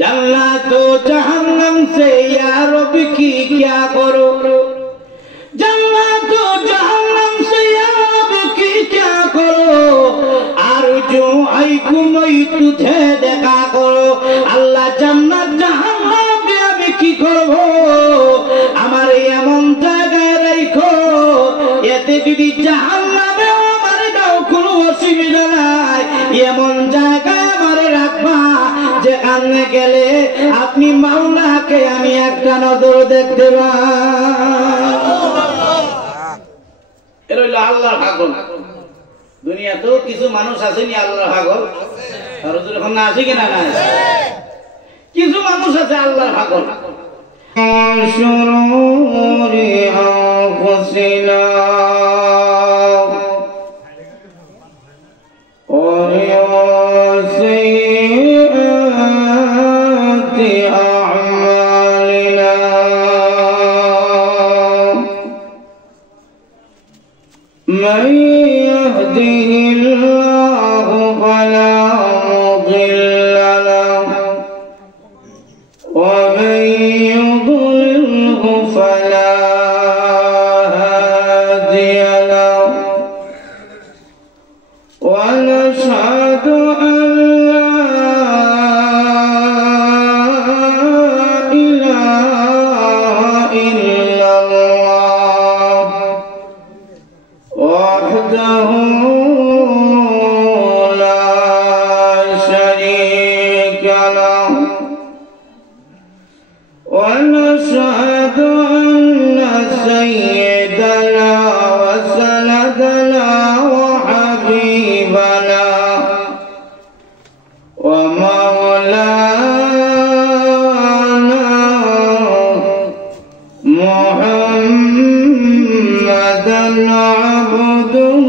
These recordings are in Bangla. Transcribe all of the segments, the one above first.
जन्नत जहन्नम से या रब की क्या करो, जन्नत जहन्नम से या रब की क्या करो, आरज़ू है कुमई तुझे देखा करो। अल्लाह जन्नत जहन्नम के अभी की करो, हमारे एमन জায়গায় রাখো এতে যদি জাহান্নামে আমারে দাও কোনো অসুবিধা নাই, এমন জায়গায় আমারে রাখবা যেখানে গেলে আপনি মাওলাকে আমি একটা নজর দেখতে পাবো। এর হইল আল্লাহর পাগল। দুনিয়াতেও কিছু মানুষ আসেনি আল্লাহর পাগল, আর যখন না আছে কিনা নাই, কিছু মানুষ আছে আল্লাহর পাগল। شرور أنفسنا وسيئات أعمالنا من يهده الله فلا مضل له ومن يضلله فلا هادي له ونشهد أن لا إله إلا الله وحده لا شريك له ونشهد أن سيدنا وسندنا وحبيبنا ومولانا محمدا عبده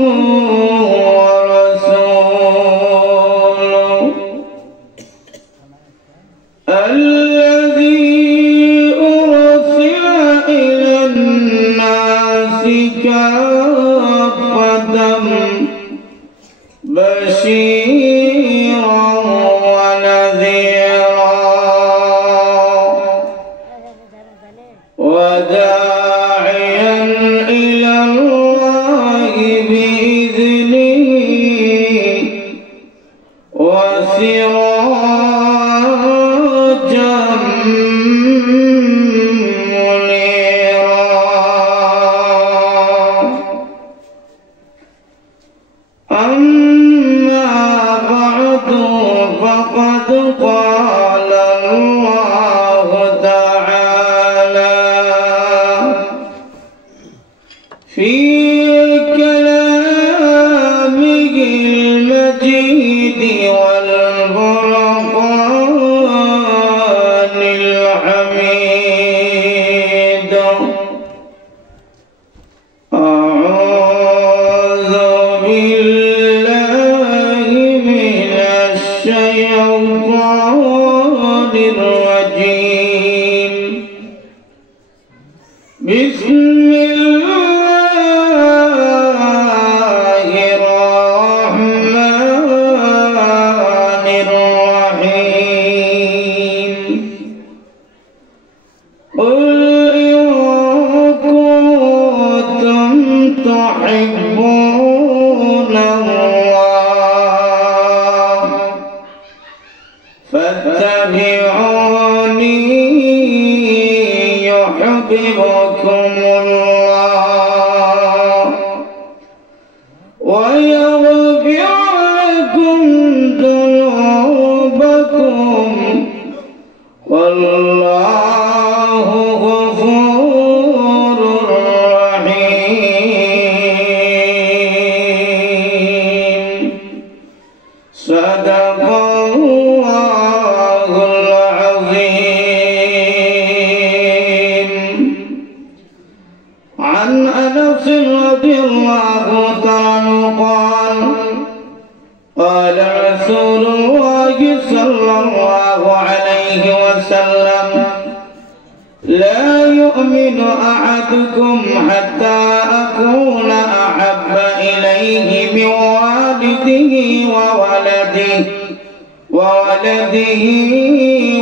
ورسوله الذي إلى الناس كافة بشيرا ونذيرا وداعيا إلى الله بإذنه وسراجا قال الله تعالى في كلامه المجيد والفرقان الحميد أعوذ بالله من الشيطان الرجيم بسم الله الرحمن الرحيم قل إن كنتم تحبون الله فاتبعوني يحببكم الله ويغفر لكم ذنوبكم والله غفور رحيم صدق الله العظيم عن أنس رضي الله تعالى قال قال رسول الله صلى الله عليه وسلم لا يؤمن أحدكم حتى أكون أحب إليه من والده وولده وولده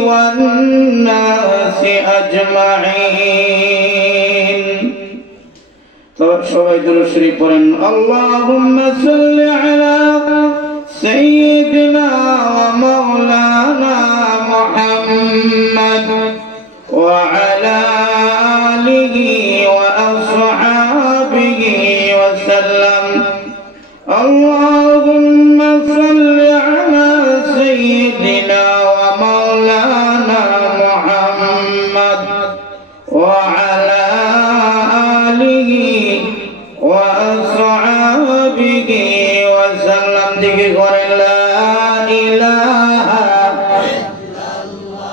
والناس أجمعين সবাই দুরূদ শরীফ পড়েন আল্লাহুম্মা সাল্লি আলা সাইয়্যিদিনা ওয়া মাওলানা মুহাম্মদ ওয়া আলা আলিহি ওয়া আসহাবিহি ওয়া সাল্লাম আল্লাহুম্মা সাল্লি আলা সাইয়্যিদিনা ওয়া মাওলানা মুহাম্মদ ওয়া আলা আলিহি وأصحابه وسلم ذكر لا إله إلا الله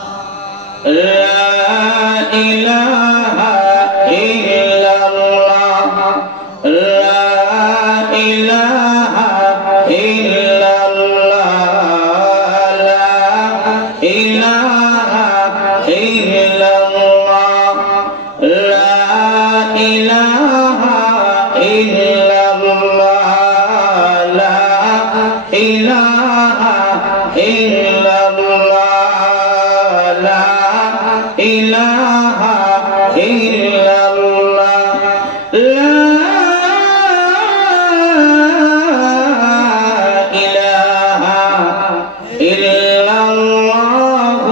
لا إله إلا الله لا إله إلا الله لا إله إلا الله لا إله إلا الله لا إله إلا الله لا إله إلا الله لا إله إلا الله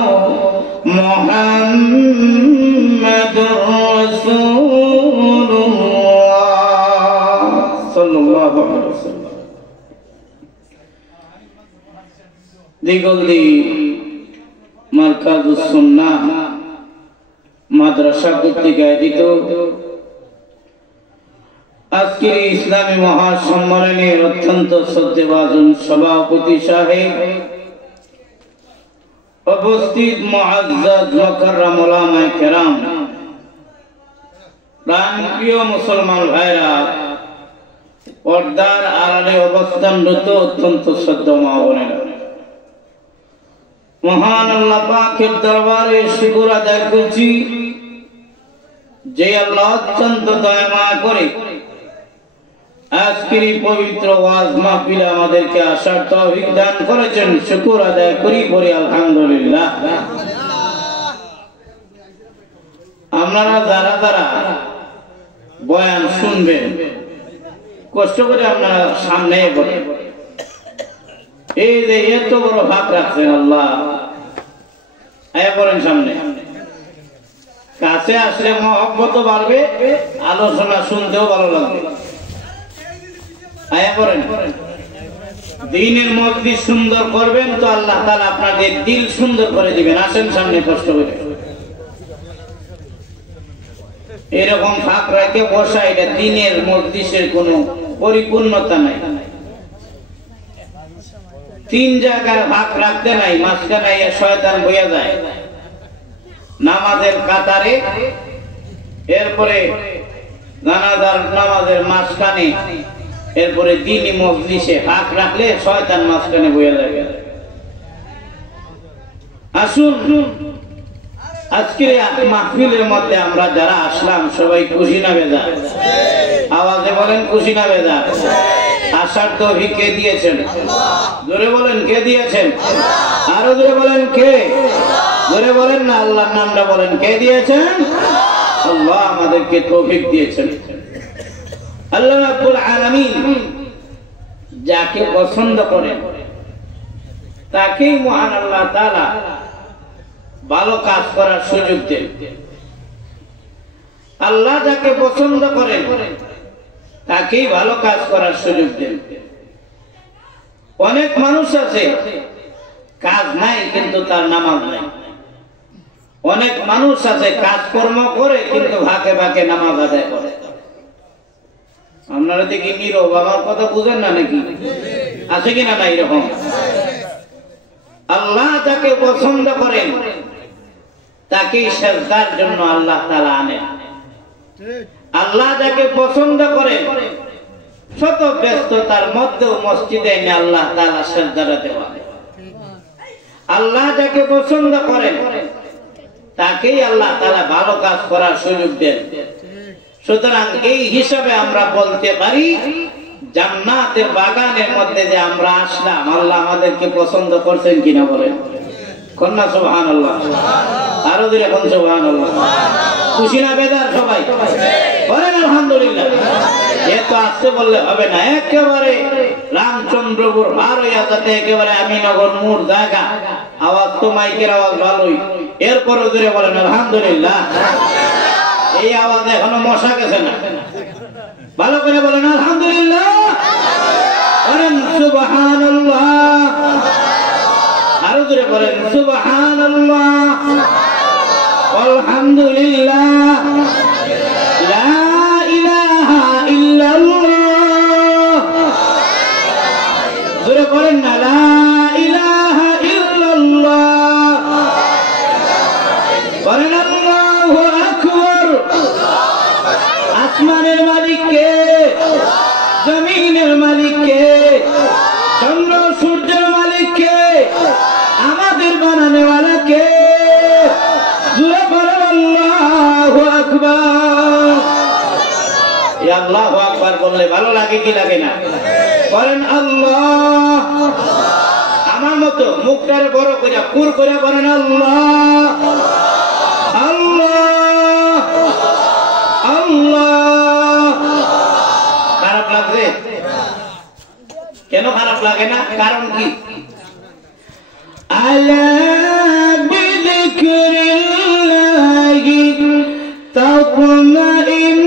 محمد رسول الله صلى الله عليه وسلم দিগলদি মারকাজুস সুন্নাহ মাদ্রাসা কর্তৃক আয়োজিত আজকের ইসলামী মহাসম্মেলনের অত্যন্ত শ্রদ্ধেভাজন সভাপতি সাহেব, উপস্থিত মুআজ্জাজ মুকাররম উলামায়ে কেরাম, প্রাণপ্রিয় মুসলমান ভাইরা, পর্দার আড়ালে অবস্থানরত অত্যন্ত শ্রদ্ধেয় মা বোনেরা, মহান আল্লাহ পাকের দরবারে শুকর আদায় করছি যে আল্লাহ অত্যন্ত দয়া মায়া করে আজকের এই পবিত্র ওয়াজ মাহফিলে আমাদেরকে আসার তৌফিক দান করেছেন। শুকর আদায় করি বলি আলহামদুলিল্লাহ। আপনারা যারা যারা বয়ান শুনবেন কষ্ট করে আপনারা সামনে বলেন, এই যে এত বড় ভাগ রাখছেন আল্লাহ, বলেন সামনে কাছে আসলে মহব্বত বাড়বে, আলোচনা শুনতেও ভালো লাগবে। দিনের মজলিস সুন্দর করবেন তো আল্লাহ তাআলা আপনাদের দিল সুন্দর করে দিবেন। আসেন সামনে কষ্ট করে, এরকম ফাঁক রেখে বসা এটা দিনের মজলিসের কোনো পরিপূর্ণতা নাই। তিন জায়গায় ভাগ রাখতে নাই, মাঝখানে শয়তান বইয়া যায়। নামাজের কাতারে, এরপরে জানাজার নামাজের মাঝখানে, এরপরে দিনই মজলিসে ভাগ রাখলে শয়তান মাঝখানে বইয়া যাবে। আসুন আজকের মাহফিলের মধ্যে আমরা যারা আসলাম সবাই খুশি না বেজার? আওয়াজে বলেন খুশি না বেজার? আসার তৌফিক কে দিয়েছেন? জোরে বলেন কে দিয়েছেন? আরো জোরে বলেন কে? জোরে বলেন না, আল্লাহর নামটা বলেন, কে দিয়েছেন? আল্লাহ আমাদেরকে তৌফিক দিয়েছেন। আল্লাহ রাব্বুল আলামিন যাকে পছন্দ করেন তাকেই মহান আল্লাহ তাআলা ভালো কাজ করার সুযোগ দেন। আল্লাহ যাকে পছন্দ করেন তাকেই ভালো কাজ করার সুযোগ দেন। অনেক মানুষ আছে কাজ নাই কিন্তু তার নামাজ নাই। অনেক মানুষ আছে কাজকর্ম করে কিন্তু ভাগে ভাগে নামাজ আদায় করে। আপনারা দেখি নীরব, আমার কথা বুঝেন না নাকি? আছে কিনা না এরকম? আল্লাহ যাকে পছন্দ করেন তাকেই সিজদার জন্য আল্লাহ তাআলা আনেন। আল্লাহ যাকে পছন্দ করেন শত ব্যস্ততার মধ্যেও মসজিদে এনে আল্লাহ তাআলা সিজদাটা দেওয়া। আল্লাহ যাকে পছন্দ করেন তাকেই আল্লাহ তাআলা ভালো কাজ করার সুযোগ দেন। সুতরাং এই হিসাবে আমরা বলতে পারি জান্নাতের বাগানের মধ্যে যে আমরা আসলাম, আল্লাহ আমাদেরকে পছন্দ করছেন কিনা বলেন? কন্যা সুবহানাল্লাহ, আরো দিলে কোন সুবহানাল্লাহ। খুশি না বেদার সবাই? বলেন আলহামদুলিল্লাহ। এত আসতে বললে হবে না, একেবারে রামচন্দ্রপুর আর হইয়া যাতে একেবারে আমিনগর মোড় জায়গা, আওয়াজ তো মাইকের আওয়াজ ভালোই, এরপরে ধরে বলেন আলহামদুলিল্লাহ। এই আওয়াজ এখনো মশা গেছে না, ভালো করে বলেন আলহামদুলিল্লাহ। বলেন সুবহানাল্লাহ, আরো ধরে বলেন সুবহানাল্লাহ, আলহামদুলিল্লাহ, লা ইলাহা ইল্লাল্লাহ। ধরে বলেন না লা ইলাহা ইল্লাল্লাহ। বলেন আল্লাহু আকবার। আসমানের মালিক কে? জমিনের মালিক কে? চন্দ্র সূর্যের মালিক কে? আমাদের বানানেওয়ালা কে? জোরে বলেন আল্লাহু আকবার। এই আল্লাহু আকবার বললে ভালো লাগে কি লাগে না? বলেন আল্লাহ। আমার মতো মুখটারে বড় করে পুর করে বলেন আল্লাহ আল্লাহ আল্লাহ। খারাপ লাগবে? কেন খারাপ লাগে না? কারণ কি? আলা বিযিকরিল্লাহি তাতমাইন্নুল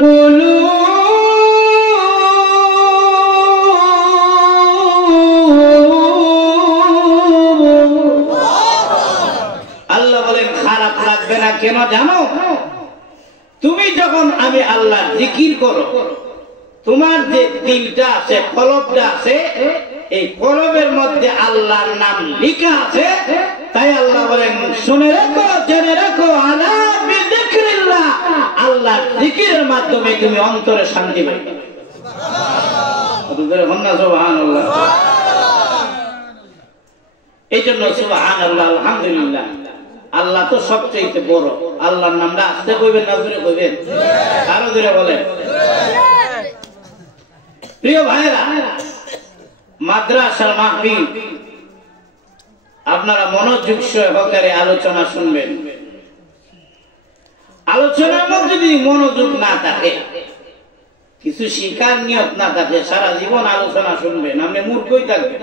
কুলুব। আল্লাহ বলেন খারাপ লাগবে না কেন জানো? তুমি যখন আমি আল্লাহর জিকির করো, তোমার যে দিলটা আছে, কলবটা আছে, এই কলবের মধ্যে আল্লাহর নাম লেখা আছে। তাই আল্লাহ বলেন শুনে রাখো, জেনে রাখো, আলা বিযিকরিল্লাহ, আল্লাহর জিকিরের মাধ্যমে তুমি অন্তরে শান্তি পাবে। সুবহানাল্লাহ। এই জন্য সুবহানাল্লাহ, আলহামদুলিল্লাহ। আল্লাহ তো সবচেয়ে বড়। আল্লাহর নামটা আস্তে কইবেন না জোরে কইবেন? আরো জোরে বলেন। প্রিয় ভাইরা, মাদ্রাসার মাহফিল, আপনারা মনোযোগ সহকারে আলোচনা শুনবেন। আলোচনার মধ্যে যদি মনোযোগ না থাকে, কিছু শিকার নিয়ত না থাকে, সারা জীবন আলোচনা শুনবেন, আপনি মূর্খই থাকবেন।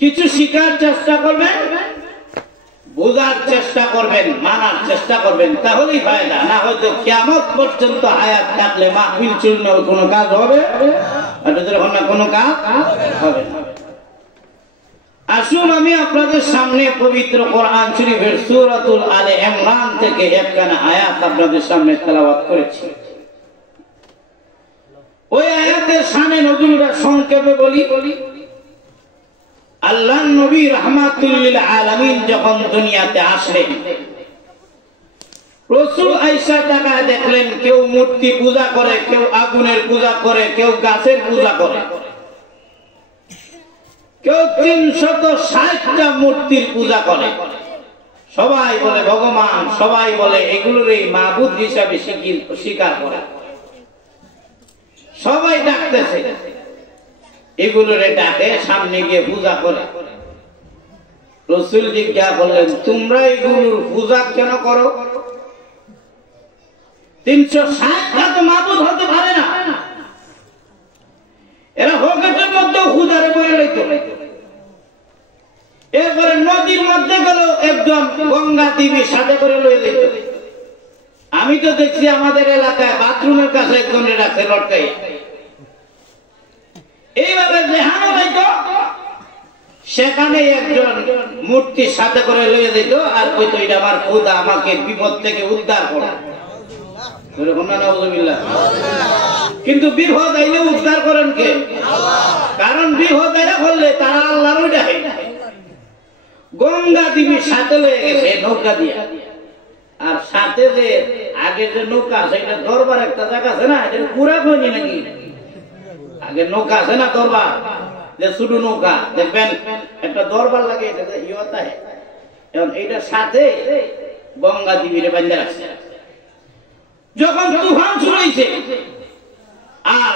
কিছু শিকার চেষ্টা করবেন, বোঝার চেষ্টা করবেন, মানার চেষ্টা করবেন, তাহলেই ফায়দা। না হয়তো কিয়ামত পর্যন্ত হায়াত থাকলে মাহফিল চললে কোনো কাজ হবে না, কোনো কাজ হবে না। আসুন আমি আপনাদের সামনে পবিত্র কোরআন শরীফের সূরাতুল আলে ইমরান থেকে একখানা আয়াত আপনাদের সামনে তেলাওয়াত করেছি। ওই আয়াতের শানে নজরুলরা সংক্ষেপে বলি। আল্লাহর নবী রাহমাতুল লিল আলামিন যখন দুনিয়াতে আসলেন, রাসূল আয়েশা তাকা দেখলেন কেউ মূর্তি পূজা করে, কেউ আগুনের পূজা করে, কেউ গাছের পূজা করে, কেউ 360টা মূর্তির পূজা করে। সবাই বলে ভগবান, সবাই বলে এগুলোরই মাবুদ হিসাবে স্বীকার করে। সবাই ডাকতেছে, এগুলোরে ডাকে, সামনে গিয়ে পূজা করে। রাসূল জিজ্ঞাসা করলেন, তোমরা এগুলোর পূজা কেন করো? 360টা তো মাবুদ হতে পারে না। এরা হকেটের মধ্যেও খুদারে বলে লইত। এরপরে নদীর মধ্যে গেল, একদম গঙ্গা দেবী সাথে করে লয়ে যেত। আমি তো দেখছি আমাদের এলাকায় বাথরুমের কাছে একজনের রাখছে লটকাই। এইভাবে যেখানে যাইত সেখানে একজন মূর্তির সাথে করে লয়ে যেত, আর কইতো এটা আমার খোদা, আমাকে বিপদ থেকে উদ্ধার করো। কিন্তু বিপদ আইলে উদ্ধার করেন কে? কারণ বিপদ আইলে করলে তারা আল্লাহর ডাকে। গঙ্গা দেবীর সাথে লয়ে গেছে নৌকা দিয়া, আর সাথে যে আগে যে নৌকা আছে, এটা দরবার একটা জায়গা আছে না, এটা পুরা হয়নি নাকি? আগে নৌকা আছে না দরবার, যে ছোট নৌকা দেখবেন একটা দরবার লাগে, এটা এখন এইটার সাথে গঙ্গা দেবীরে বান্ধা রাখছে। যখন তুফান শুরু হয়েছে, আর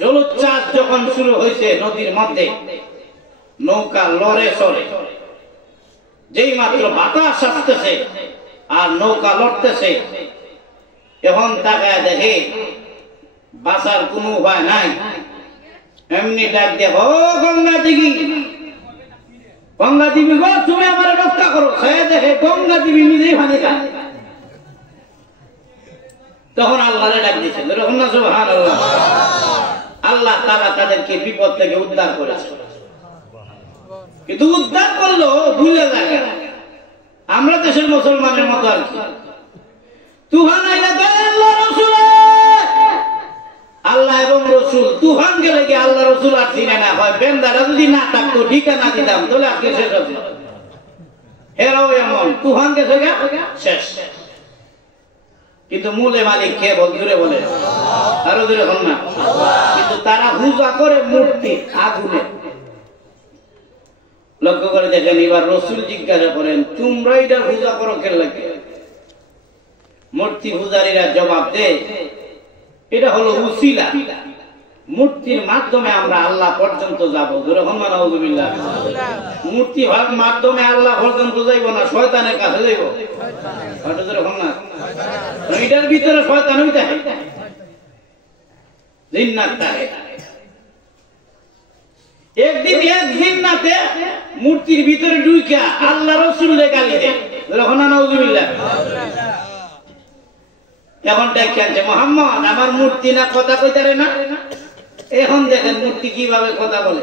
জলোচ্ছ্বাস যখন শুরু হয়েছে নদীর মধ্যে, নৌকা লড়ে চড়ে, যেই মাত্র বাতাস আসতেছে আর নৌকা লড়তেছে, এখন তাকায় দেখে বাঁচার কোনো উপায় নাই। এমনি ডাক দেখো, গঙ্গা দিঘি, গঙ্গা দেবী গো, তুমি আমার রক্ষা করো। সে দেখে গঙ্গা দেবী নিজেই পানি খায়। তখন আল্লাহরে ডাক দিয়েছে, সুবহানাল্লাহ। আল্লাহ তাআলা তাদেরকে বিপদ থেকে উদ্ধার করেছে। কিন্তু উদ্ধার করলো ভুলে যায়। আমরা দেশের মুসলমানের মতো আর কি, তুফান আইলে আল্লাহ রাসূল, আল্লাহ এবং রসুল, তুফান গেলে কি আল্লাহ রসুল আর চিনে না হয়? বেন্দারা যদি না থাকতো, ঠিকানা দিতাম, তাহলে আজকে শেষ হতো। এরাও এমন, তুফান গেছে শেষ। কিন্তু মূলে মালিক কে দূরে বলে, আরো দূরে হন না। কিন্তু তারা পূজা করে মূর্তি আগুনে। লক্ষ্য করে দেখেন, এবার রসুল জিজ্ঞাসা করেন, তোমরা এটা পূজা করো কেন লাগে? মূর্তি পূজারীরা জবাব দেয়, এটা হলো উসিলা, মূর্তির মাধ্যমে আমরা আল্লাহ পর্যন্ত যাবো। মূর্তি মাধ্যমে আল্লাহ পর্যন্ত যাইব না, শয়তানের কাছে যাইব। এটার ভিতরে শয়তান থাকে, জিন্নাত থাকে। একদিন এক জিন্নাতে মূর্তির ভিতরে ঢুইকা আল্লাহ রাসূলকে গালি দেয়। নাউযুবিল্লাহ। এখন দেখেন যে মুহাম্মদ আমার মূর্তি না কথা কইতারে না। এখন দেখেন মূর্তি কিভাবে কথা বলে।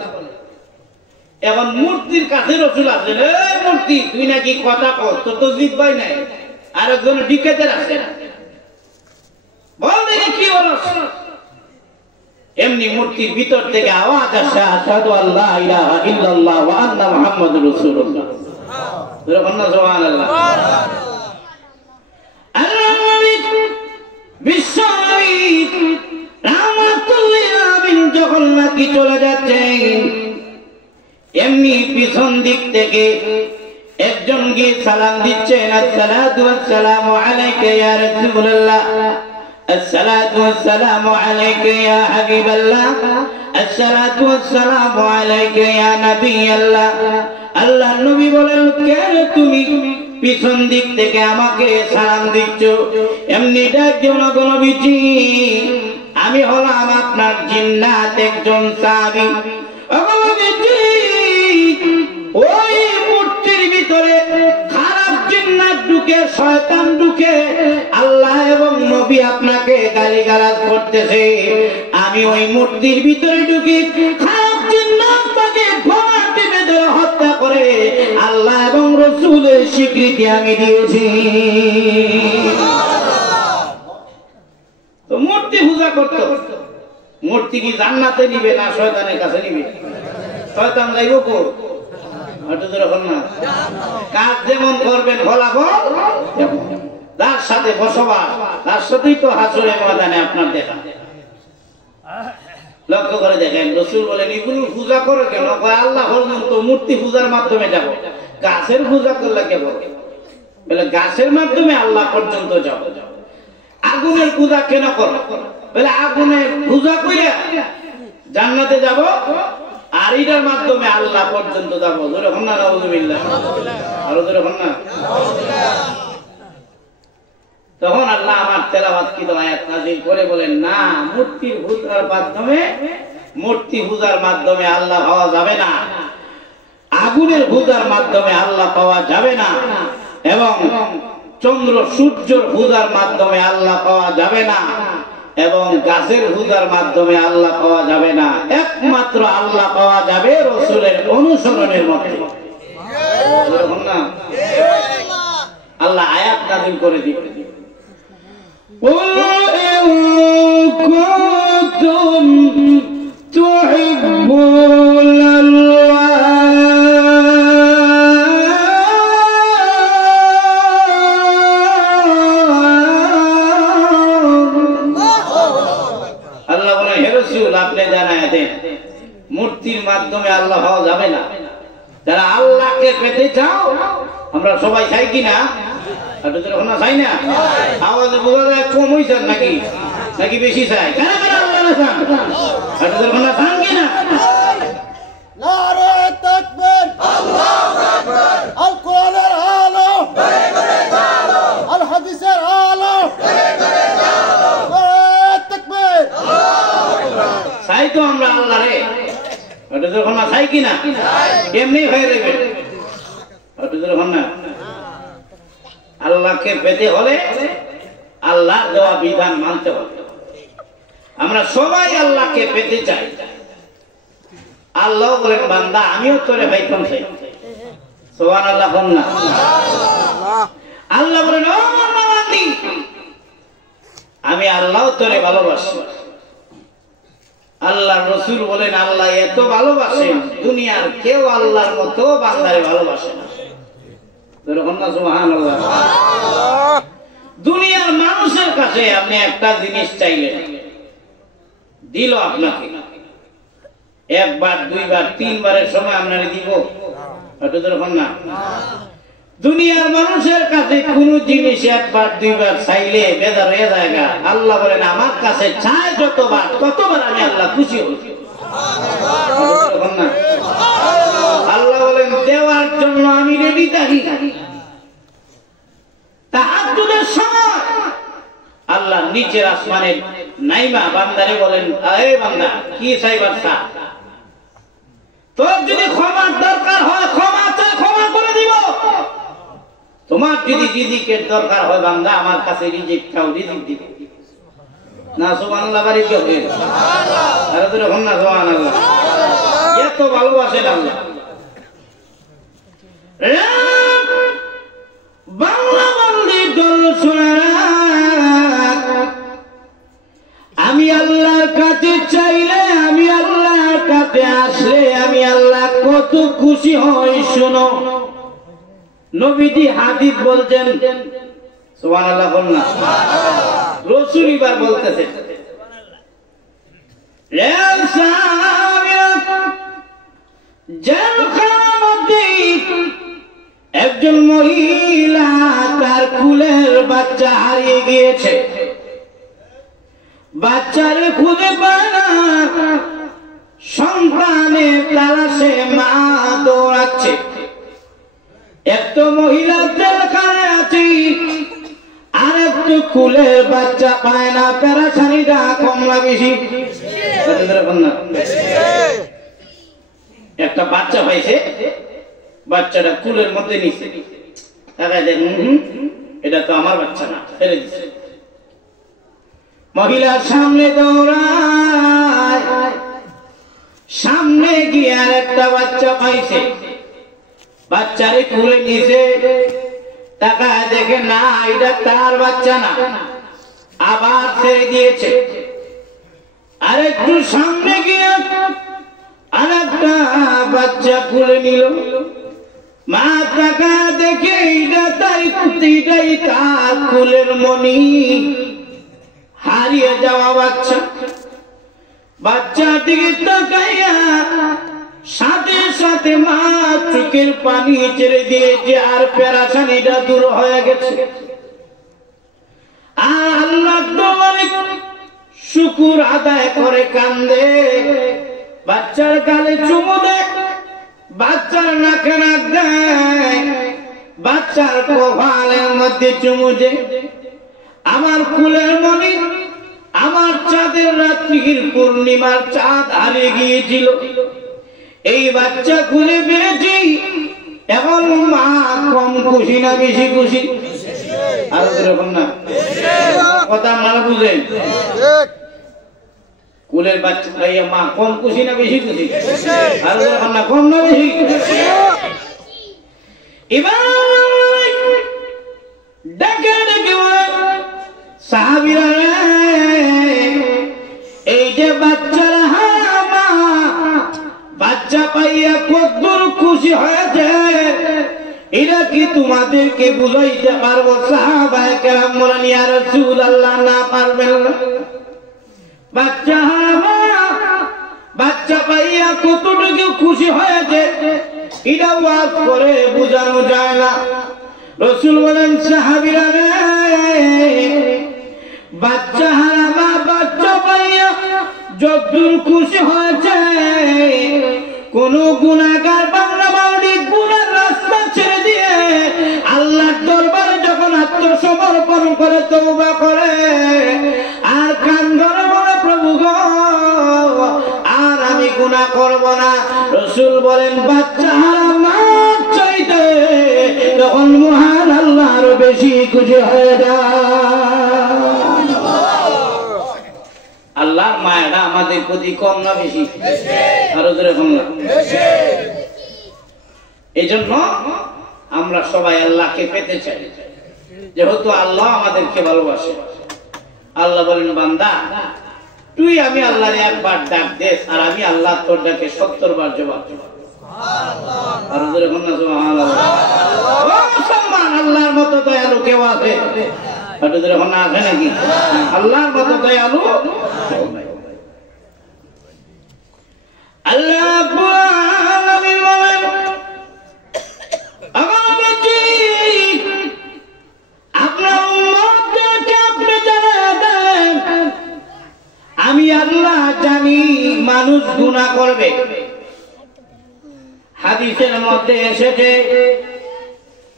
এখন মূর্তির কাছে রাসূল আছে, এই মূর্তি তুই নাকি কথা কস, তোর তো জিহ্বাই নাই। আরেকজন ডিকাতে আছে, বল দেখি কি বলছ। এমনি মূর্তির ভিতর থেকে আওয়াজ আসে, আশহাদু আল্লা ইলাহা ইল্লাল্লাহ ওয়া আন্না মুহাম্মাদুর রাসূলুল্লাহ। সুবহানাল্লাহ। যখন নাকি চলে যাচ্ছেন, এমনি পিছন দিক থেকে একজন গিয়ে সালাম দিচ্ছেন, আসসালাতু ওয়াসসালামু আলাইকা ইয়া রাসূলুল্লাহ, আসসালাতু ওয়াসসালামু আলাইকা ইয়া হাবিবাল্লাহ, আসসালাতু ওয়াসসালামু আলাইকা ইয়া নবিয়াল্লাহ। আল্লাহ নবী বলেন, কেন তুমি পিছন দিক থেকে আমাকে সালাম দিচ্ছ? এমনি ডাকছো না কোনো বিচি, আমি হলাম আপনার জিন্নাত একজন সাহাবী। ওই মূর্তির ভিতরে খারাপ জিন্নাত ঢুকে, শয়তান ঢুকে, আল্লাহ এবং নবী আপনাকে গালিগালাজ করতেছে। আমি ওই মূর্তির ভিতরে ঢুকে খারাপ জিন্নাতকে ঘোড়া টিপে ধরে হত্যা করে আল্লাহ এবং রাসূলের স্বীকৃতি আমি দিয়েছি। তো মূর্তি পূজা করতো, মূর্তি কি জান্নাতে নিবে না শয়তানের কাছে নিবে? শয়তান যাইব কো? কাজ যেমন করবেন ফলাফল, তার সাথে বসবাস, তার সাথেই তো হাসরের ময়দানে আপনার দেখা। লক্ষ্য করে দেখেন, রাসূল বলেন, এগুলো পূজা করে কেন? আল্লাহ পর্যন্ত মূর্তি পূজার মাধ্যমে যাব। গাছের পূজা করলে কেন? বলে গাছের মাধ্যমে আল্লাহ পর্যন্ত যাব। আগুনের পূজা কেন করো? বলে আগুনের পূজা করে জান্নাতে যাব, আর এটার মাধ্যমে আল্লাহ পর্যন্ত যাবো। ধরে হন না, নাউযুবিল্লাহ। আরো ধরে হন না। তখন আল্লাহ আমার তেলাওয়াতকৃত আয়াত নাযিল করে বলেন, না, মূর্তির পূজার মাধ্যমে, মূর্তি পূজার মাধ্যমে আল্লাহ পাওয়া যাবে না, আগুনের পূজার মাধ্যমে আল্লাহ পাওয়া যাবে না, এবং চন্দ্র সূর্যের পূজার মাধ্যমে আল্লাহ পাওয়া যাবে না, এবং গাছের পূজার মাধ্যমে আল্লাহ পাওয়া যাবে না। একমাত্র আল্লাহ পাওয়া যাবে রাসূলের অনুসরণের মধ্যে। আল্লাহ আয়াত নাযিল করে দিবেন, কুল ইন কুনতুম তুহিব্বুনাল্লাহ আপনি জানায় দেন, মূর্তির মাধ্যমে আল্লাহ পাওয়া যাবে না। যারা আল্লাহকে পেতে চাও, আমরা সবাই চাই কিনা? চাই না? আওয়াজে বোঝা যায় কম হয়েছে নাকি, নাকি বেশি চাই? করে চান? না চান কিনা? নারে তাকবীর, আল্লাহু আকবার, আল কোরআনের আলো, আল হাদিসের আলো, নারে তাকবীর, আল্লাহু আকবার। চাই তো আমরা আল্লাহ রে, ওটা যখন না চাই কিনা কেমনি হয়ে যাবে, ওটা যখন না আল্লাহকে পেতে হলে আল্লাহ দেওয়া বিধান মানতে হবে। আমরা সবাই আল্লাহকে পেতে চাই। আল্লাহ বলেন বান্দা আমিও তোরে ভাইকন চাই, সুবহানাল্লাহ না? আল্লাহ বলেন ও বান্দি আমি আল্লাহ তোরে ভালোবাসি। আল্লাহ রাসূল বলেন আল্লাহ এত ভালোবাসেন দুনিয়ার কেউ আল্লাহর মতো বান্দারে ভালোবাসে না। সুবহানাল্লাহ। দুনিয়ার মানুষের কাছে আপনি একটা জিনিস চাইলেন, দিল আপনাকে, একবার দুইবার তিনবারের সময় আপনারে দিব, না? দুনিয়ার মানুষের কাছে কোন জিনিস একবার দুইবার চাইলে বেজার হয়ে যায়। আল্লাহ বলেন আমার কাছে চায় যতবার ততবার আমি আল্লাহ খুশি হই। আল্লাহ বলেন দেওয়ার জন্য আমি রেডি থাকি। তাহাজ্জুদের সময় আল্লাহ নিচের আসমানের নাইমা বান্দারে বলেন এ বান্দা কি চাইবার চা, তোর যদি ক্ষমার দরকার হয় ক্ষমা চাই, ক্ষমা করে দিব। তোমার যদি রিজিকের দরকার হয় বান্দা আমার কাছে রিজিক চাও, রিজিক দিব। না সুবহানাল্লাহ বাড়ি কি হবে? আরে তো এখন না সুবহানাল্লাহ। এত ভালোবাসেন আল্লাহ। বাংলা বান্দি দল শোনার আমি আল্লাহর কাছে চাইলে, আমি আল্লাহর কাছে আসলে আমি আল্লাহ কত খুশি হই শুনো। নবীজি হাদিস বলছেন, সুবহানাল্লাহ বলনা, রাসূল এবার বলতেছে একজন মহিলা তার কুলের বাচ্চা হারিয়ে গিয়েছে, বাচ্চারে খুঁজে পায় না, সন্তানের তালাশে মা দৌড়াচ্ছে। একটা মহিলা জেলখানে আছে আর একটু কুলের বাচ্চা পায় না, পেরাশানিটা কমলা বেশি। একটা বাচ্চা পাইছে, বাচ্চাটা কুলের মধ্যে নিচ্ছে, তারা এটা তো আমার বাচ্চা না, ফেলে দিচ্ছে। মহিলার সামনে দৌড়ায়, সামনে গিয়ে আর একটা বাচ্চা পাইছে, বাচ্চারে কুলে নিছে, টাকা দেখে না এটা তার বাচ্চা না, আবার ছেড়ে দিয়েছে। আর একটু সামনে গিয়ে আর একটা বাচ্চা কুলে নিল, মা টাকা দেখে এটা তাই এটাই তার কুলের মনি, হারিয়ে যাওয়া বাচ্চা। বাচ্চাটিকে তাকাইয়া সাথে সাথে মা চোখের পানি ছেড়ে দিয়েছে, আর পেরাশানিটা দূর হয়ে গেছে। আর আল্লাহ অনেক শুকুর আদায় করে কান্দে, বাচ্চার গালে চুমু দেয়, বাচ্চার নাকে নাক দেয়, বাচ্চার কপালের মধ্যে চুমু দেয়। আমার কুলের মনি, আমার চাঁদের রাত্রির পূর্ণিমার চাঁদ হারিয়ে গিয়েছিল, এই বাচ্চা খুলে পেয়েছি, এখন মা কম খুশি না বেশি খুশি? আর এরকম না কথা আপনারা বুঝেন? কুলের বাচ্চা খাইয়া মা কম খুশি না বেশি খুশি? আর এরকম না, কম না বেশি? এবার ডেকে ডেকে সাহাবীরা এই যে বাচ্চারা বাচ্চা পাইয়া কতদূর খুশি হয়েছে এটা কি তোমাদেরকে বুঝাইতে পারবো? সাহাবায়ে কেরাম বলেন ইয়া রাসূলুল্লাহ না পারবেন না। বাচ্চা পাইয়া কতটুকু খুশি হয়েছে এটা ওয়াজ করে বোঝানো যায় না। রাসূল বলেন সাহাবীরা বাচ্চা হারা মা বাচ্চা পাইয়া যতদূর খুশি হয়েছে। কোন গুনাহগার বাংলা বাউরি গুনার রাস্তা ছেড়ে দিয়ে আল্লাহর দরবারে যখন আত্মসমর্পণ করে তওবা করে আর কান ধরে বলে প্রভু গো আর আমি গুনাহ করব না, রাসূল বলেন বাচ্চা হারাম না চাইতে তখন মহান আল্লাহ আরো বেশি খুশি হয়ে যায়। আল্লাহর মায়াটা আমাদের প্রতি কম না বেশি? আরো ধরে কম না? এই জন্য আমরা সবাই আল্লাহকে পেতে চাই, যেহেতু আল্লাহ আমাদেরকে ভালোবাসে। আল্লাহ বলেন বান্দা তুই আমি আল্লাহর একবার ডাক দে আর আমি আল্লাহ তোর ডাকে 70 বার জবাব দেব। আরো ধরে কম না? সুবহানাল্লাহ। সম্মান আল্লাহর মতো দয়ালু কেউ আছে? আরো ধরে কম না? আছে নাকি? আল্লাহর মতো দয়ালু আল্লাহ আলামিন বলেন আপনার উম্মতকে আপনি জানায় দেন আমি আল্লাহ জানি মানুষ গুনাহ করবে। হাদিসের মধ্যে এসেছে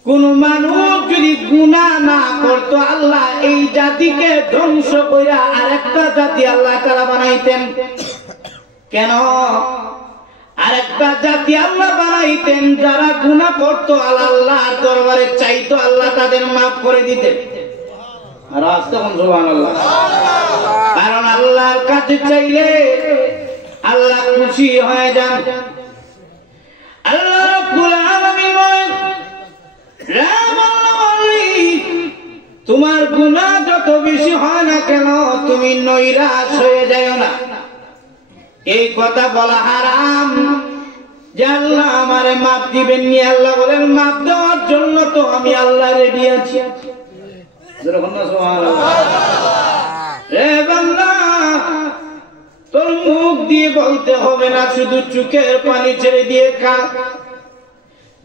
কোন মানুষ যদি গুনাহ না করতো আল্লাহ এই জাতিকে ধ্বংস কইরা আরেকটা জাতি আল্লাহ তাআলা বানাইতেন। কেন? আরেকটা জাতি আল্লাহ বানাইতেন যারা গুনাহ করতো আল্লাহর দরবারে চাইতো আল্লাহ তাদের মাফ করে দিতেন। আর আস্তে কোন সুবহানাল্লাহ। কারণ আল্লাহর কাছে চাইলে আল্লাহ খুশি হয়ে যান। আল্লাহ রাব্বুল আলামিন বলেন তোমার গুনাহ যত বেশি হয় না কেন তুমি নৈরাশ হয়ে যাও না। এই কথা বলা হারাম যে আল্লাহ আমারে মাফ দিবেন নি। আল্লাহ বলেন মাফ দেওয়ার জন্য তো আমি আল্লাহ রেডি আছি। রে বান্দা তোর মুখ দিয়ে বলতে হবে না, শুধু চোখের পানি ছেড়ে দিয়ে কাঁদ।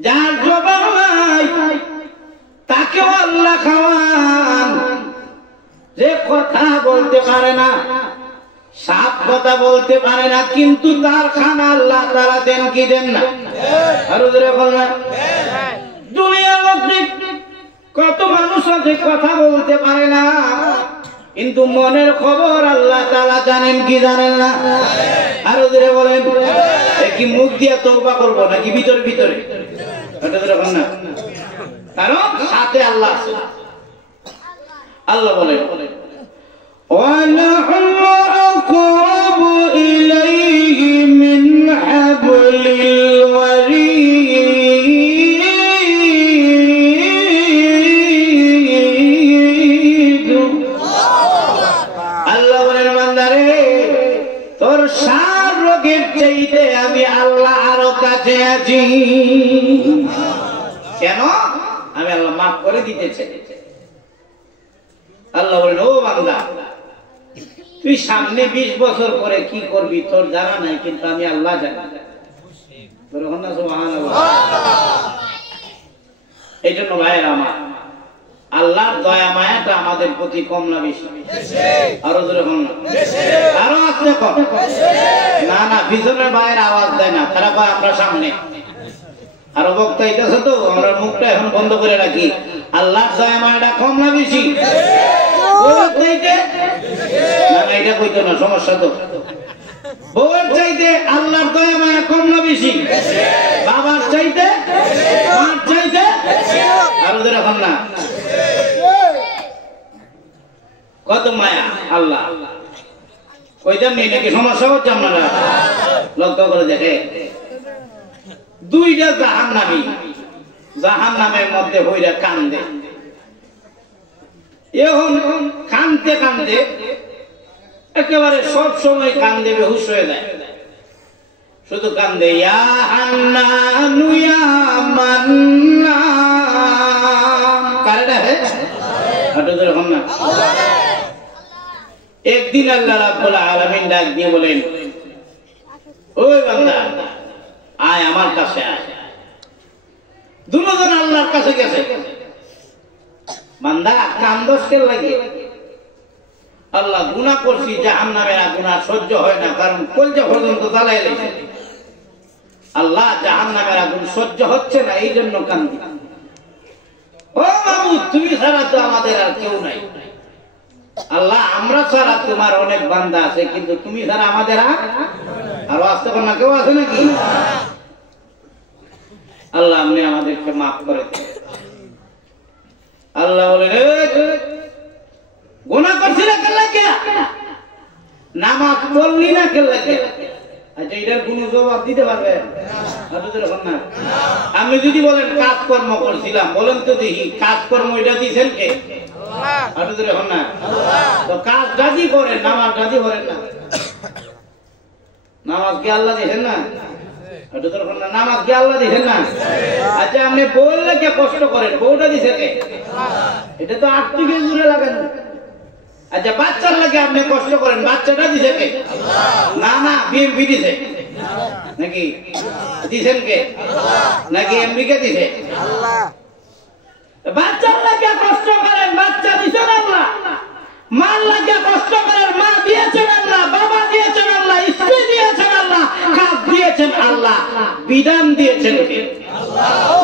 যার জবান নাই তাকেও আল্লাহ খাওয়ান। যে কথা বলতে পারে না, সাপ কথা বলতে পারে না, কিন্তু তার খানা আল্লাহ তাআলা দেন কি দেন না? আরো ধরে বলবেন দুনিয়ার মধ্যে কত মানুষ আছে কথা বলতে পারে না, কিন্তু মনের খবর আল্লাহ তাআলা জানেন কি জানেন না? আরো ধরে বলেন কি মুখ দিয়ে তওবা করব নাকি ভিতরে ভিতরে? এটা ধরে বলেন না, কারণ সাথে আল্লাহ আছে। আল্লাহ বলেন وَنَحْنُ أَقْرَبُ إِلَيْهِ مِنْ حَبْلِ الْوَرِيدِ। আল্লাহ বলেন বান্দারে তোর সার রোগের চাইতে আমি আল্লাহ আরো কাছে আছি। কেন? আমি আল্লাহ মাফ করে দিতে চাই। আল্লাহ বলেন ও বান্দা তুই সামনে 20 বছর পরে কি করবি তোর জানা নাই, কিন্তু আমি আল্লাহ জানি। এই জন্য ভাইয়েরা আমার আল্লাহর দয়া মায়াটা আমাদের প্রতি কম না বেশি? আরো জোরে বল না, আরো আসতে কম না না পিছনের ভাইয়ের আওয়াজ দেয় না, তারা কয় আমরা সামনে। আরো বক্তা এইটাছে তো আমরা মুখটা এখন বন্ধ করে রাখি। আল্লাহর দয়া মায়াটা কম না বেশি? এটা কইতো না, সমস্যা তো। বউয়ের চাইতে আল্লাহর দয়া মায়া কম না বেশি? বাবার চাইতে, মার চাইতে? আরো ধরে এখন না কত মায়া আল্লাহ। কইতাম নেই নাকি? সমস্যা হচ্ছে আপনারা লক্ষ্য করে দেখে। দুইটা জাহান্নামী জাহান্নামের মধ্যে হইরা কান্দে। এখন কান্দতে কান্দতে একেবারে সব সময় কান্দে, বেহুশ হয়ে যায়, শুধু কান্দে ইয়া হান্নানু ইয়া মান্নান। কারেটা হে হাঁটু ধরে হন না। একদিন আল্লাহ রাব্বুল আলামিন ডাক দিয়ে বলেন ওই বান্দা আয় আমার কাছে আয়। দুজন আল্লাহর কাছে গেছে। বান্দা কান্দসকে লাগে আল্লাহ গুনাহ করছি জাহান্নামের আগুন আর সহ্য হয় না, কারণ কলজা পর্যন্ত জ্বালাই লেগেছে। আল্লাহ জাহান্নামের আগুন সহ্য হচ্ছে না, এই জন্য কান্দি। ও মাবুদ, তুমি ছাড়া তো আমাদের আর কেউ নাই। আল্লাহ, আমরা ছাড়া তোমার অনেক বান্দা আছে, কিন্তু তুমি ছাড়া আমাদের আর আসতে পার না, কেউ আছে নাকি? আল্লাহ আপনি আমাদেরকে মাফ করে দেন। আল্লাহ বলেন, গুনাহ করছি না কেন লাগে, নামাজ পড়লি না কেন লাগে? আচ্ছা, এটার কোনো জবাব দিতে পারবে? আমি যদি বলেন কাজকর্ম করছিলাম, বলেন তো দেখি কাজকর্ম এটা দিয়েছেন কে? কাজ দাদি করেন, নামাজ দাদি করেন না। নামাজ কি আল্লাহ দিয়েছেন না? নামাজ কি আল্লাহ দিয়েছেন না? আচ্ছা, আপনি বললে কে কষ্ট করেন, বউটা দিছে কে? এটা তো আর্থিক জুড়ে লাগানো। আচ্ছা, বাচ্চার লাগে আপনি কষ্ট করেন, বাচ্চাটা দিছে কে? না না, বিএমপি দিছে নাকি? দিছেন কে? নাকি আমেরিকা দিছে? বাচ্চার লাগে কষ্ট করেন, বাচ্চা দিছেন আল্লাহ। মার লাগে কষ্ট করেন, মা দিয়েছেন আল্লাহ, বাবা দিয়েছেন আল্লাহ, স্ত্রী দিয়েছেন আল্লাহ, কাজ দিয়েছেন আল্লাহ, বিধান দিয়েছেন কে?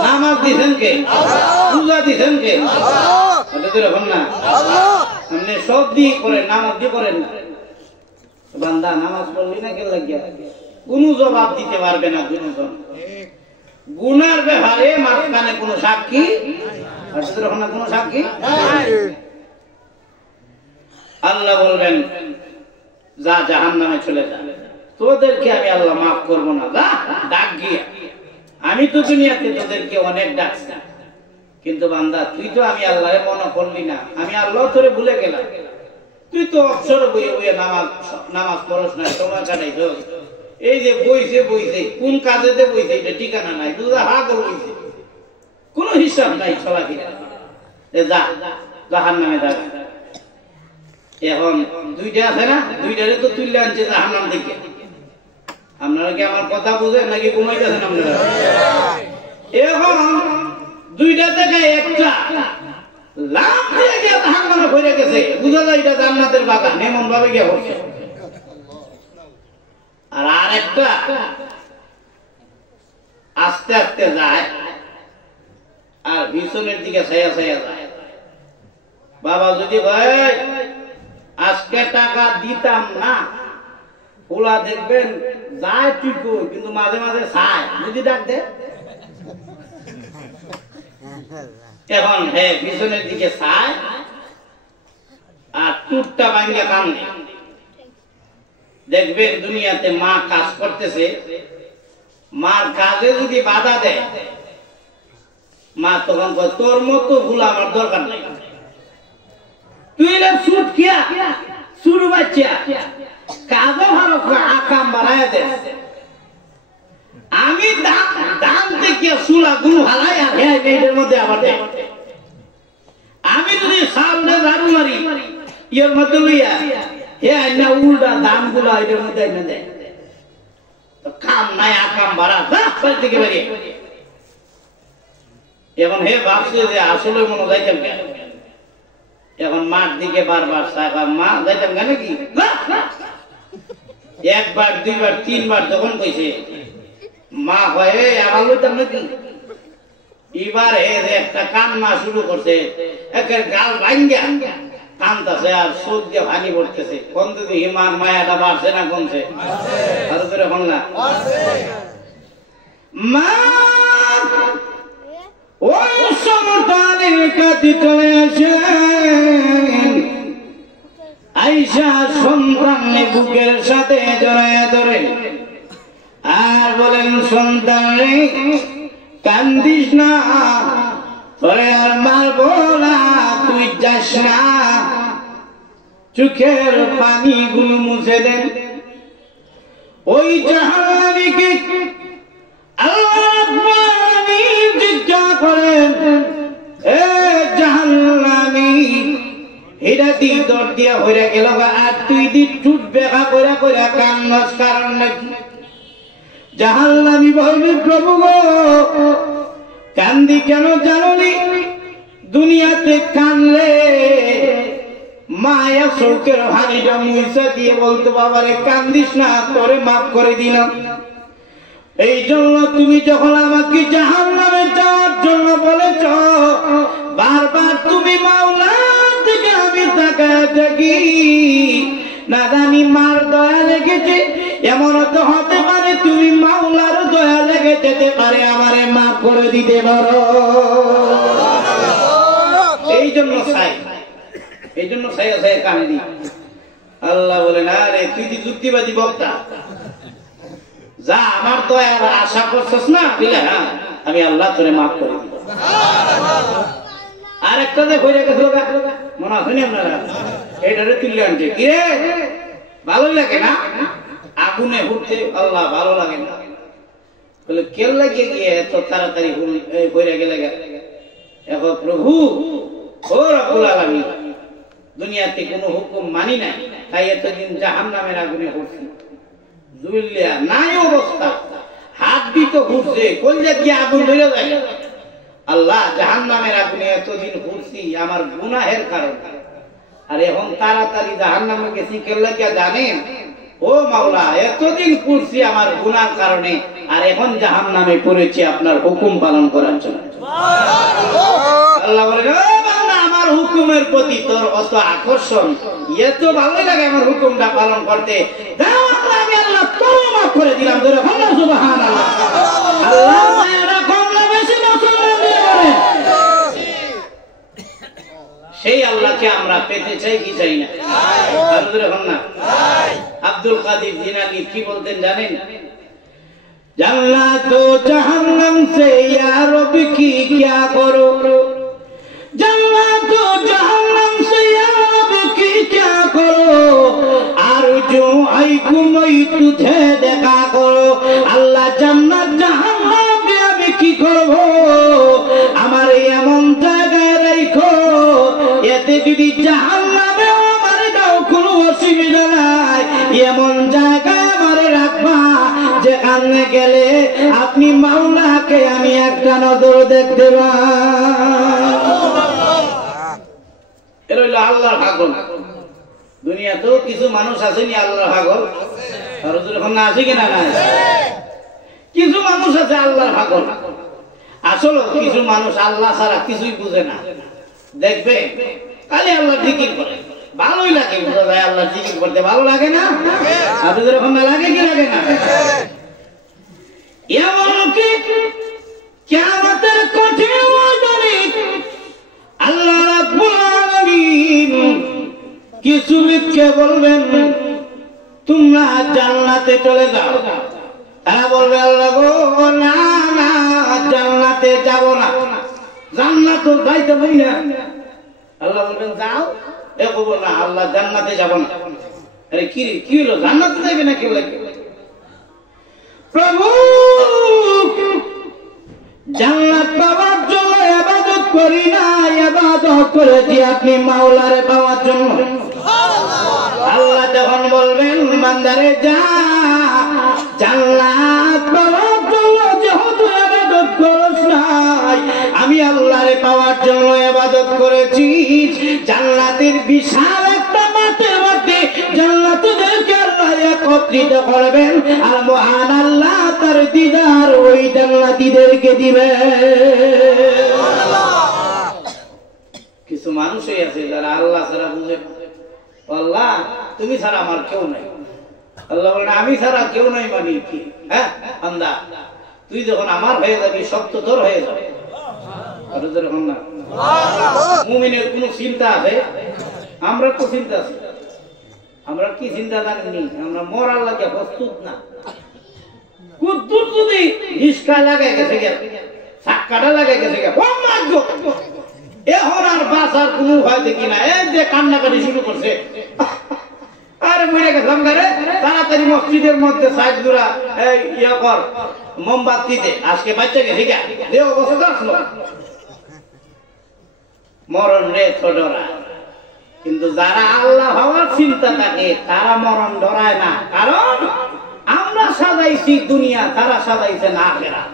নামাজ দিছেন কে? পূজা দিছেন কে? আপনি সব দিয়ে করেন, নামাজ দিয়ে করেন না। বান্দা নামাজ পড়লি না কেন লাগিয়া? কোন জবাব দিতে পারবে না দুজন। গুনার ব্যাপারে মাঝখানে কোন সাক্ষী, কোন সাক্ষী। আল্লাহ বলবেন, যা জাহান্নামে চলে যা, তোদেরকে আমি আল্লাহ মাফ করবো না, যা ডাক গিয়া। আমি তো দুনিয়াতে তোদেরকে অনেক ডাকছি, কিন্তু বান্দা তুই তো আমি আল্লাহরে মনে করলি না, আমি আল্লাহ তোরে ভুলে গেলাম। তুই তো অবসর বইয়ে বইয়ে নামাজ পড়স না, সময় কাটাইছ। এই যে বইছে বইছে, কোন কাজেতে বইছে এটা ঠিকানা নাই, তুই হা করে বইছে, কোন হিসাব নাই চলাফেরা। যা জাহান্নামে যাবে। এখন দুইটা আছে না, দুইটারে তো তুললে আনছে জাহান্নাম থেকে। আপনারা কি আমার কথা বুঝেন নাকি ঘুমাইতেছেন আপনারা? এখন দুইটা থেকে একটা লাভ দিয়ে গিয়ে জাহান্নামে ভরে গেছে, বুঝা যায় এটা জান্নাতের বাগান, এমন ভাবে গিয়ে হচ্ছে। আর আরেকটা আস্তে আস্তে যায় আর পিছনের দিকে ছায়া ছায়া যায়। বাবা যদি ভাই আজকে টাকা দিতাম না, ওলা দেখবেন যায় ঠিক, কিন্তু মাঝে মাঝে চায়, যদি ডাক দে। এখন হ্যাঁ পিছনের দিকে চায় আর টুটটা ভাঙ্গা কান্দে। দেখবেন দুনিয়াতে মা কাজ করতেছে, মার কাজে যদি বাধা দেয়, মা তখন কয় তোর মতো ভুল আমার দরকার নেই, তুই সুট কিয়া শুরু বাচ্চা কাজও ভালো আকাম বাড়ায় দে। আমি দাম থেকে সুলা গুলো হালাই আর এর মধ্যে আবার দেয়। আমি যদি সামনে ঝাড়ু মারি ইয়ের মধ্যে লইয়া না উল্টা দাম গুলো এর মধ্যে এনে দেয়, তো কাম নাই আকাম বাড়া থেকে বেরিয়ে। এখন হে ভাবছে যে আসলে মনে যাইতাম কেন, এখন মার দিকে বারবার চাইবা, মা যাইতাম কেন কি? একবার দুইবার তিনবার যখন কইছে, মা কয়ে আমার লইতাম নাকি? এবার হে একটা কান্না শুরু করছে, একের গাল ভাঙ্গা কান্দতেছে আর চোখ দিয়ে পানি পড়তেছে। কোন দিদি হিমার মায়াটা বাড়ছে না কমছে? আরো করে বললা মা ওই সমতালের কাছে চলে আসেন, আইসা সন্তানের বুকের সাথে জড়ায় ধরে আর বলেন, সন্তান রে কান্দিস না, তোরে আর মারবো না, তুই যাস না, চোখের পানি গুলো মুছে দেন। ওই জাহান্নামীকে আল্লাহ জিজ্ঞাসা করেন, এ জাহান্নামী এটা দি দর দিয়া হইরা গেল, আর তুই দি টুট বেকা কইরা কইরা কান্নাস কারণ নাকি? জাহান্নামী বলবি, প্রভু গো কান্দি কেন জানি? দুনিয়াতে কানলে মায় ঘুমাইয়া চোখের পানিটা মুইসা দিয়ে বলতো বাবারে কান্দিস না, তোরে মাফ করে দিলাম। এই জন্য তুমি যখন আমাকে জাহান্নামে যাওয়ার জন্য বলেছ, বারবার তুমি মাওলার দিকে আমি তাকায় থাকি, না জানি মার দয়া লেগেছে, এমন তো হতে পারে তুমি মাওলার দয়া লেগে যেতে পারে, আমারে মাফ করে দিতে পারো। এই জন্য সাই কাহিনী। আল্লাহ বলেন, আরে তুই কি যুক্তিবাদী বক্তা, যা আমার দয়ার আশা করছিস না দিলে, হ্যাঁ আমি আল্লাহ তোরে মাফ করে দিব। আর একটা যে হয়ে গেছিল মনে আছে না আপনারা, এটারে তুলে আনছে, কি রে ভালোই লাগে না, আগুনে হুড়তে আল্লাহ ভালো লাগে না, বলে কেল লাগিয়ে গিয়ে এত তাড়াতাড়ি হয়ে গেলে। এখন প্রভু ও রব্বুল আলামিন, দুনিয়াতে কোনো হুকুম মানি নাই, তাই এতদিন জাহান্নামের আগুনে হুড়ছি, জুলিয়া নাই অবস্থা, হাত দিতে ঘুরছে, কলজা দিয়ে আগুন ধরে যায়। আল্লাহ জাহান্নামের আগুনে এতদিন ঘুরছি আমার গুনাহের কারণে, আর এখন তাড়াতাড়ি জাহান্নামে গেছি কেল্লা কে জানেন? ও মাওলা, এতদিন ঘুরছি আমার গুনার কারণে, আর এখন জাহান্নামে পড়েছি আপনার হুকুম পালন করার জন্য। আল্লাহ বলেন, ও বান্দা, আমার হুকুমের প্রতি তোর অত আকর্ষণ, এত ভালোই লাগে আমার হুকুমটা পালন করতে, দাও আমি আল্লাহ তোর মাফ করে দিলাম। ধরে বলো সুবহানাল্লাহ। আল্লাহ মায়েরা কম না বেশি মুসলমান দিয়ে বলেন, সেই আল্লাহকে আমরা পেতে চাই কি চাই না? আর ধরে হন না। আব্দুল কাদের জিলানী কি বলতেন জানেন? জান্নাত ও জাহান্নাম সে ইয়া রব কি क्या करो, জান্নাত ও জাহান্নাম সে ইয়া রব কি क्या करो, আরজু আইকুমই তুঝে দেখা করো। আল্লাহ জান্নাত জাহান্নামে আমি কি করব, আমার এমন জায়গায় রাখো, এতে যদি জাহান্নামে আমার দাও কোনো অসুবিধা নাই, এমন জায়গায় আমারে রাখবা যেখানে গেলে আপনি মাওলাকে আমি একটা নজর দেখতে পাই। আল্লাহর পাগল দুনিয়াতেও কিছু মানুষ আসেনি আল্লাহর পাগল, আর যখন না আছে কিনা নাই, কিছু মানুষ আছে আল্লাহর পাগল। আসলে কিছু মানুষ আল্লাহ ছাড়া কিছুই বুঝে না, দেখবে খালি আল্লাহ জিকির করে, ভালোই লাগে, বোঝা যায় আল্লাহ জিকির করতে ভালো লাগে না? আপনাদের এখন না লাগে কি লাগে না? এমনকি কিয়ামতের কঠিন ময়দানে আল্লাহ রাব্বুল আলামিন কিছু লোককে বলবেন, তোমরা জান্নাতে চলে যাও। তারা বলবে, আল্লাহ গো না না, জান্নাতে যাব না, জান্নাত যাইতে পারি না। আল্লাহ বলবেন, যাও। এ বলবো না, আল্লাহ জান্নাতে যাব না। আরে কি কি হলো, জান্নাতে যাবে না? কেউ লাগে প্রভু জান্নাত পাওয়ার জন্য ইবাদত করি না, ইবাদত করেছি আপনি মাওলারে পাওয়ার জন্য। আল্লাহ যখন বলবেন, বান্দারে যা, জান্নাত পাওয়ার জন্য যেহেতু ইবাদত করছ নাই, আমি আল্লাহরে পাওয়ার জন্য ইবাদত করেছি। জান্নাতের বিশাল একটা মাঠের মধ্যে জান্নাতীদেরকে আল্লাহ একত্রিত করবেন, আর মহান আল্লাহ তার দিদার ওই জান্নাতীদেরকে দিবেন। কিছু মানুষই আছে যারা আল্লাহ ছাড়া বুঝে, আল্লাহ তুমি ছাড়া আমার কেউ নাই। আল্লাহ বলেন, আমি ছাড়া কেউ নাই মানে কি? হ্যাঁ বান্দা, তুই যখন আমার হয়ে যাবি সব তো তোর হয়ে যাবে। না মুমিনের কোন চিন্তা আছে? আমরা তো চিন্তা আছে। আমরা কি চিন্তা জানি? আমরা মরার লাগে প্রস্তুত না। কুদ্দুর যদি হিসকা লাগাই গেছে, ছাক্কাটা লাগাই গেছে, এখন আর বাঁচার কোন উপায় দেখি না। এই যে কান্নাকাটি শুরু করছে, আরে মরে গেছিলাম গারে, তাড়াতাড়ি মসজিদের মধ্যে সাইড গুলা ইয়ে কর, মোমবাতিতে আজকে বাচ্চা গেছে, দেহ অবস্থা আসলো মরণ রে ছোটরা। কিন্তু যারা আল্লাহ হওয়ার চিন্তা থাকে তারা মরণ ডরায় না, কারণ আমরা সাজাইছি দুনিয়া, তারা সাজাইছে না আখিরাত।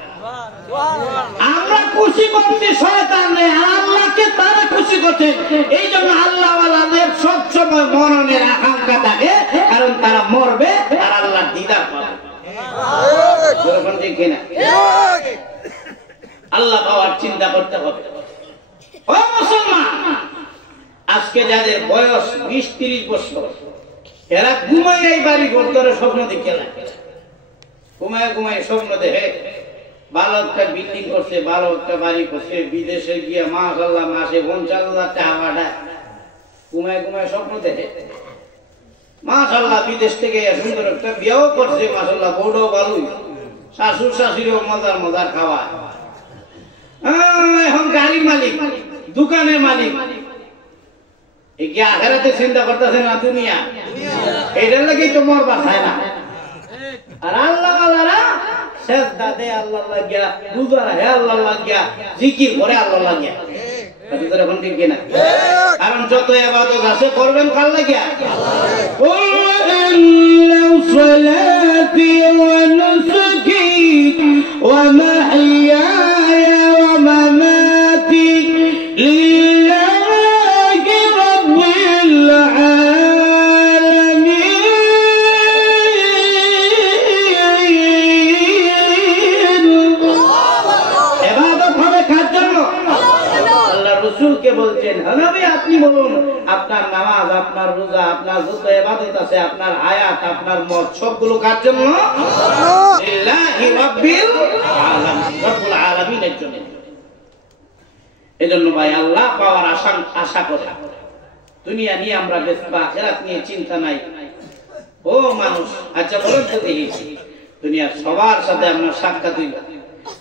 আমরা খুশি করছি শয়তানরে, আল্লাহকে তারা খুশি করছে। এই জন্য আল্লাহওয়ালাদের সব সময় মরণের আকাঙ্ক্ষা থাকে, কারণ তারা মরবে আর আল্লাহর দিদার পাবে। ঠিক কিনা? আল্লাহ পাওয়ার চিন্তা করতে হবে। ও মুসলমান, আজকে যাদের বয়স 20-30 বছর, এরা ঘুমায় এই বাড়ি ঘর করে স্বপ্ন দেখে না, ঘুমায় ঘুমায় স্বপ্ন দেখে ভালো একটা বিল্ডিং করছে, ভালো একটা বাড়ি করছে, বিদেশে গিয়ে মাশাআল্লাহ মাসে 50,000 টাকা পাঠায়, ঘুমায় ঘুমায় স্বপ্ন দেখে। মাশাআল্লাহ বিদেশ থেকে সুন্দর একটা বিয়েও করছে, মাশাআল্লাহ বউটাও ভালোই, শাশুড় শাশুড়িও মজার মজার খাওয়ায়, এখন গাড়ির মালিক, দোকানের মালিক। এই কি আখেরাতে চিন্তা করতেছে না দুনিয়া? এটার লাগেই তো মরবা চায় না। আর আল্লাহ আল্লাহরা সেজদা দেয় আল্লাহ লাগিয়া, রোজা রাখে আল্লাহ লাগিয়া, জিকির করে আল্লাহ লাগিয়া। এখন ঠিক কিনা? কারণ যত ইবাদত আছে করবেন কার লাগিয়া? صلاتي ونسكي ومحياي ومماتي لله رب العالمين। ইবাদত হবে কার জন্য? আল্লাহ রাসূলকে বলছেন, নবী আপনি বলুন, আপনার নামাজ, আপনার রোজা, আপনার যত ইবাদত আছে, আপনার হায়াত, আপনার মত, সবগুলো কার জন্য? লিল্লাহি রাব্বিল আলামিন, রব্বুল আলামিনের জন্য। এজন্য ভাই আল্লাহ পাওয়ার আশা করে দুনিয়া নিয়ে আমরা ব্যস্ত, আখিরাত নিয়ে চিন্তা নাই। ও মানুষ, আচ্ছা বলুন তো দেখি, দুনিয়ার সবার সাথে আপনার সাক্ষাৎ হইল,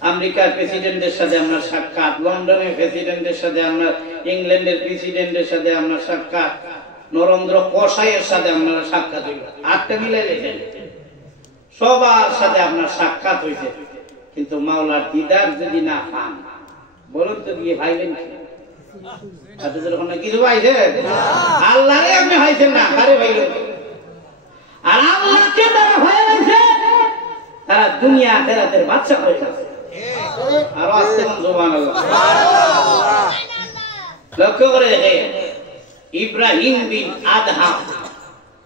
আমেরিকার প্রেসিডেন্টের সাথে আপনার সাক্ষাৎ, লন্ডনের প্রেসিডেন্টের সাথে আপনার, ইংল্যান্ডের প্রেসিডেন্টের সাথে আপনার সাক্ষাৎ, নরেন্দ্র কোষাইয়ের সাথে আপনার সাক্ষাৎ হইল, 8টা মিলাইলে সবার সাথে আপনার সাক্ষাৎ হয়েছে, কিন্তু মাওলার দিদার যদি না পান, বলুন তো গিয়ে ভাইবেন কিছু পাইছেন? আল্লাহরে আপনি ভাইছেন না, আরে ভাইলেন। আর আল্লাহকে তারা ভয় লাগছে, তারা দুনিয়া আখিরাতের বাদশা হয়ে যাচ্ছে। আর আসতে সুবহানাল্লাহ। লক্ষ্য করে দেখে ইব্রাহিম বিন আদহাম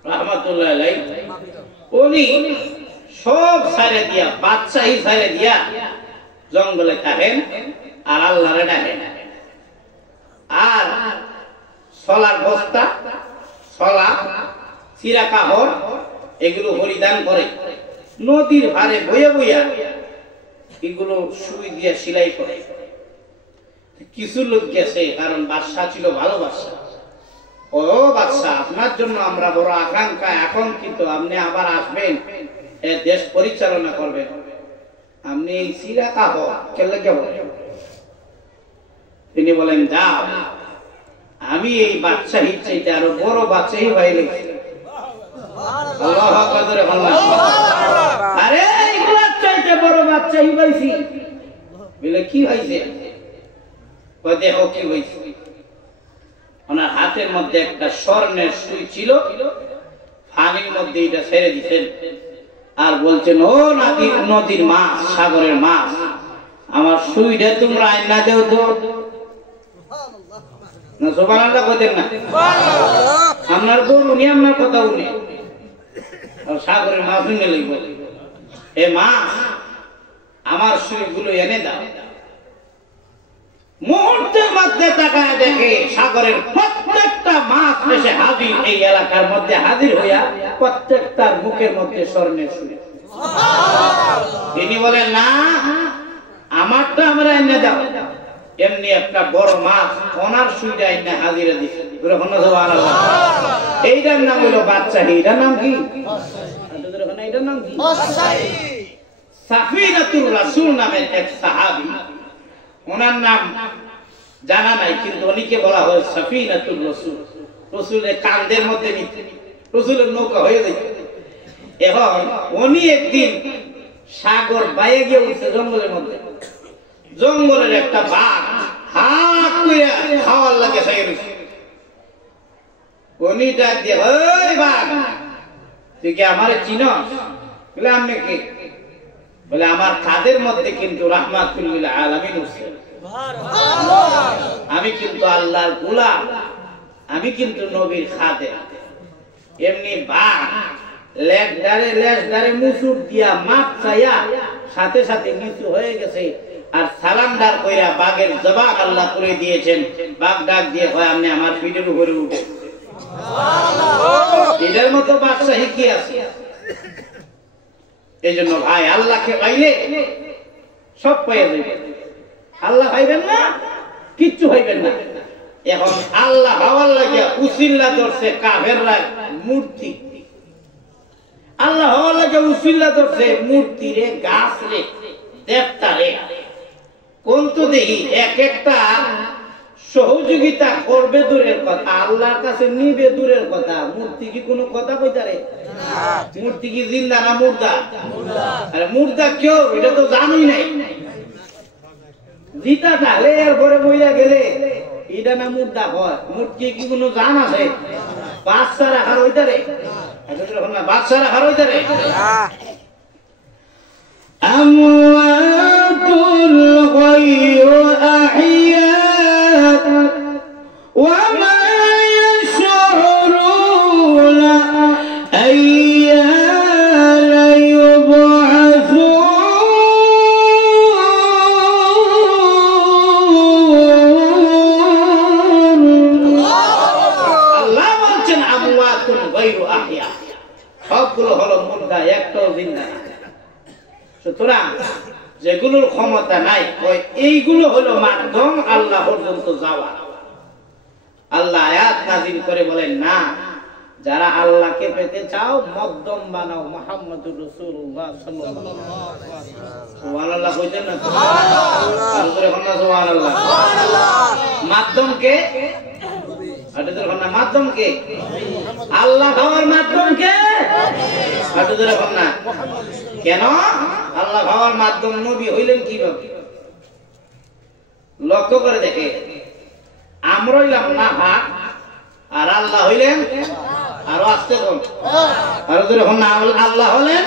রাহমাতুল্লাহ আলাইহি, উনি সব ছাড়ে দিয়া, বাদশাহী ছাড়ে দিয়া জঙ্গলে থাকেন আর আল্লাহরে ডাকেন। আর সলার বস্তা, সলা, চিরা কাপড় এগুলো পরিধান করে, নদীর ধারে বইয়া বইয়া এগুলো সুই দিয়ে সেলাই করে। কিছু লোক গেছে, কারণ বাদশা ছিল ভালো বাদশা। ও বাদশা, আপনার জন্য আমরা বড় আকাঙ্ক্ষা, এখন কিন্তু আপনি আবার আসবেন, দেশ পরিচালনা করবেন, আপনি এই চিরা কাপড় কেলে কেবল? তিনি বলেন, যাও, আমি এই বাদশাহীর চাইতে আরো বড় বাদশাহী হয়ে গেছি। আল্লাহু আকবার, আল্লাহ। আরে এগুলার চাইতে বড় বাদশাহী হইছি। বলে কি হইছে? কই দেখো কি হইছে। ওনার হাতের মধ্যে একটা স্বর্ণের সুই ছিল, পানির মধ্যে এটা ছেড়ে দিতেন আর বলছেন, ও নদীর মাছ, সাগরের মাছ, আমার সুইটা তোমরা আইনা দেও তো। না সুবহানাল্লাহ কইতেন না? আপনার বউ উনি আপনার কথা উনি, আর সাগরের মাছ উনি লইব, এ মাছ আমার সুইগুলো এনে দাও। মুহূর্তের মধ্যে তাকায় দেখে সাগরের প্রত্যেকটা মাছ এসে হাজির, এই এলাকার মধ্যে হাজির হইয়া প্রত্যেকটার মুখের মধ্যে স্বর্ণের সুই। তিনি বলেন, না, আমারটা আমরা এনে দাও। এমনি একটা বড় মাছ ওনার সুইটা এনে হাজিরা দিচ্ছে। এইটার নাম হলো বাদশাহী। এটার নাম কি? এটার নাম কি? সাফিনাতুর রাসূল নামের এক সাহাবী, ওনার নাম জানা নাই, কিন্তু উনিকে বলা হয় সাফিনাতুর রাসূল। রাসূলের কাঁধের মধ্যে নিতে রাসূলের নৌকা হয়ে যায়। এখন উনি একদিন সাগর বাইরে গিয়ে উঠছে জঙ্গলের মধ্যে, জঙ্গলের একটা বাঘ হাত করে খাওয়ার লাগে সাইরে। উনি ডাক দিয়ে, ওই বাঘ, তুই কি আমারে চিনস? বলে, আমি কি? বলে, আমার কাঁধের মধ্যে কিন্তু রাহমাতুল লিল আলামিন উঠছে, আমি কিন্তু আল্লাহর গোলাম, আমি কিন্তু নবীর খাদেম। এমনি বাঘ লেজদারে মুসুর দিয়া মাপ চাইয়া সাথে সাথে মৃত্যু হয়ে গেছে। আর সালান্ডার কইরা বাঘের জবাব আল্লাহ করে দিয়েছেন। বাঘ ডাক দিয়ে কয় আপনি আমার পিঠের উপরে উঠে। এটার মতো বাদশাহী কি আছে? এই জন্য ভাই আল্লাহকে পাইলে সব পেয়ে যাবেন। আল্লাহ পাইবেন না কিচ্ছু পাইবেন না। এখন আল্লাহ হওয়ার লাগে উসিল্লা ধরছে কাফেররা মূর্তি। আল্লাহ হওয়ার লাগে উসিল্লা ধরছে মূর্তি রে, গাছ রে, দেবতা রে। কোন তো দেখি এক একটা সহযোগিতা করবে দূরের কথা, আল্লাহর কাছে নিবে দূরের কথা। মূর্তি কি কোনো কথা কইতারে? মূর্তি কি জিন্দা না মুর্দা? আরে মুর্দা কেউ এটা তো জানুই নাই। জিতা থাকলে এরপরে বইয়া গেলে এটা না মুর্দা হয়। মূর্তি কি কোনো জান আছে? বাচ্চা রাখার হইতারে? বাচ্চা রাখার হইতারে? আমওয়াতুল গায়রু আহইয়া ওয়ামা ইয়াশউরুনা আইয়ানা ইউবআসুন। আল্লাহ বলছেন আমওয়াতুল গায়রু আহইয়া, সবগুলো হলো মুর্দা, একটাও জিন্দা না। সুতরাং যেগুলোর ক্ষমতা নাই এইগুলো হলো মাধ্যম আল্লাহ পর্যন্ত যাওয়া। আল্লাহ আয়াত নাযিল করে বলেন না, যারা আল্লাহকে পেতে চাও মধ্যম বানাও মুহাম্মদুর রাসূলুল্লাহ সাল্লাল্লাহু আলাইহি ওয়াসাল্লাম। সুবহানাল্লাহ কইতেন না? সুবহানাল্লাহ। আর জোরে বলুন সুবহানাল্লাহ। মাধ্যমকে আটাদের বলনা মাধ্যমকে আল্লাহ হওয়ার মাধ্যমকে আটাদের বলনা কেন? আল্লাহ হওয়ার মাধ্যম নবী হইলেন কিভাবে? লক্ষ্য করে দেখে, আমরা হইলাম না হাক, আর আল্লাহ হইলেন আরো আসতে বল আরো ধরে না আল্লাহ হলেন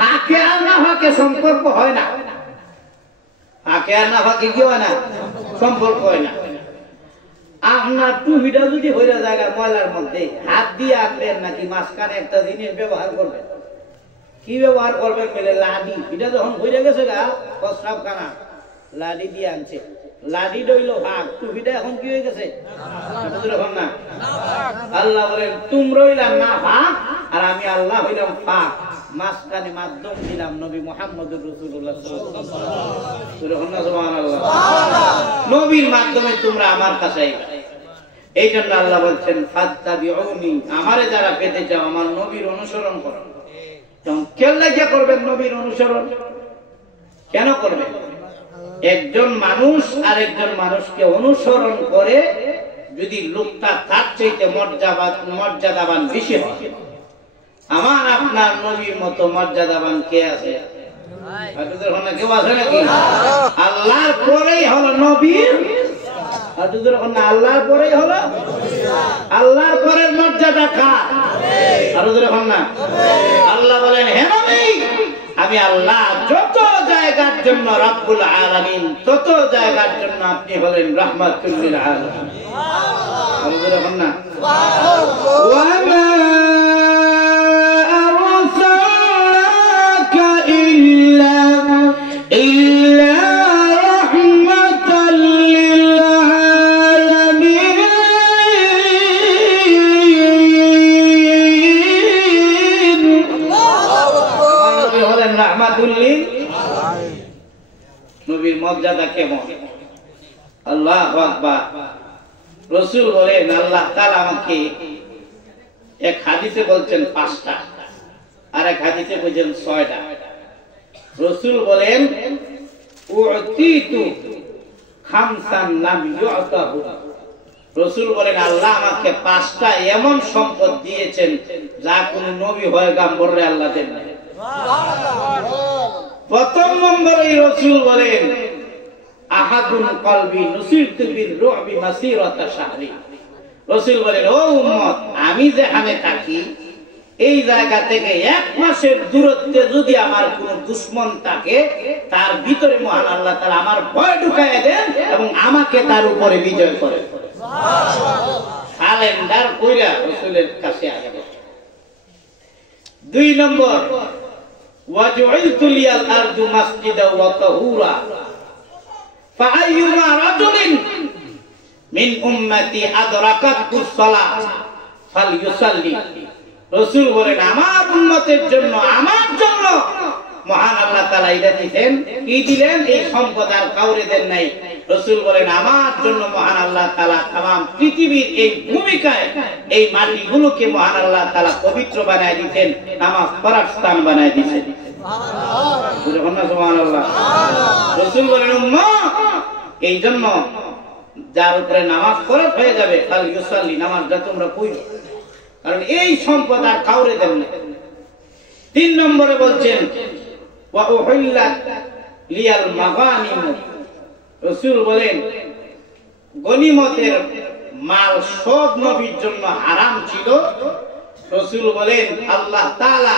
হাকে আর না হাকে সম্পর্ক হয় না। হাকে আর না হাকে কি হয় না? সম্পর্ক হয় না। আপনার টুপিটা যদি হইয়া জায়গা ময়লার মধ্যে হাত দিয়ে আনবেন নাকি মাঝখানে একটা জিনিস ব্যবহার করবেন? কি ব্যবহার করবেন? বলে লাডি। এটা যখন হইয়া গেছে গা প্রস্রাব খানা, লাডি দিয়ে আনছে। লাডি রইল ভাগ, টুপিটা এখন কি হয়ে গেছে? না আল্লাহ বলেন তোমরা হইলাম না ভাগ, আর আমি আল্লাহ হইলাম ফাঁক। মাঝখানে মাধ্যম দিলাম নবী মুহাম্মদুর রাসূলুল্লাহ সাল্লাল্লাহু আলাইহি ওয়াসাল্লাম। নবীর মাধ্যমে তোমরা আমার কাছে আইবা। এই জন্য আল্লাহ বলছেন ফাত্তাবিউনি, আমারে যারা পেতে চাও আমার নবীর অনুসরণ করো। কেন লাগিয়া করবেন নবীর অনুসরণ? কেন করবেন? একজন মানুষ আর একজন মানুষকে অনুসরণ করে যদি লোকটা তার চাইতে মর্যাদাবান বেশি হয়, আমার আপনার নবীর মতো মর্যাদাবান কে আছে? কেউ আছে নাকি? আল্লাহর পরেই হলো নবীর, আল্লাহর পরেই হলো, আল্লাহর পরের মর্যাদা কার? আল্লাহ বলেন হে নবী, আমি আল্লাহ যত জায়গার জন্য রব্বুল আলামিন, তত জায়গার জন্য আপনি হলেন রাহমাতুল লিল আলামিন। ওয়ামা আরসালনাকা ইল্লা রাহমাতাল লিল আলামিন। নবী হলেন রাহমাতুল লিল আলামিন। নবীর মর্যাদা কেমন? আল্লাহু আকবার। রাসূল বলেন আল্লাহ তাআলা আমাকে এক হাদিসে বলছেন 5টা, আর এক হাদিসে বলেন 6টা। রাসূল বলেন উতিতু খামসান লাম ইউতাহু। রাসূল বলেন আল্লাহ আমাকে 5টা এমন সম্পদ দিয়েছেন যা কোন নবী হয় গাম্বরে আল্লাহ দেন না। প্রথম নম্বরে রাসূল বলেন আহাদুন কলবি নুসিরতু বির রুবি মাসিরাতা শাহরি। রাসূল বলেন ও উম্মত, আমি যেখানে থাকি এই জায়গা থেকে 1 মাসের দূরত্বে যদি আমার কোন দুশমন থাকে, তার ভিতরে মহান আল্লাহ তাআলা আমার ভয় ঢুকায় দেন এবং আমাকে তার উপরে বিজয় করেন। সুবহানাল্লাহ। সারেন্ডার কইরা রাসূলের কাছে আসবে। 2 নম্বর ওয়াজুইলতু লিয়াল আরদু মাসজিদা ওয়া তাহুরা ফাআইয়ুমা রাজুলিন মিন উম্মতি আদরাকাতুস সালাহ ফালইউসাল্লি। রাসূল বলেন আমার উম্মতের জন্য, আমার জন্য মহান আল্লাহ তাআলা এটা দিবেন। কি দিলেন? এই সম্পদ আর কাউরে দেন নাই। রাসূল বলেন আমার জন্য মহান আল্লাহ তাআলা तमाम পৃথিবীর এই ভূমিকায় এই মাটিগুলোকে মহান আল্লাহ তাআলা পবিত্র বানায় দিবেন, নামাজ পড়ার স্থান বানায় দিবেন। সুবহানাল্লাহ। রাসূল বলেন উম্মত এই জন্য যার উপরে নামাজ ফরজ হয়ে যাবে ফাল ইউসাল্লি, নামাজটা তোমরা পড়ো, কারণ এই সম্পদ আর কাউরে দেন না। 3 নম্বরে বলছেন ওয়া উহিল্লাত লিয়াল মাগানিম। রাসূল বলেন গনিমতের মাল সব নবীর জন্য হারাম ছিল। রাসূল বলেন আল্লাহ তাআলা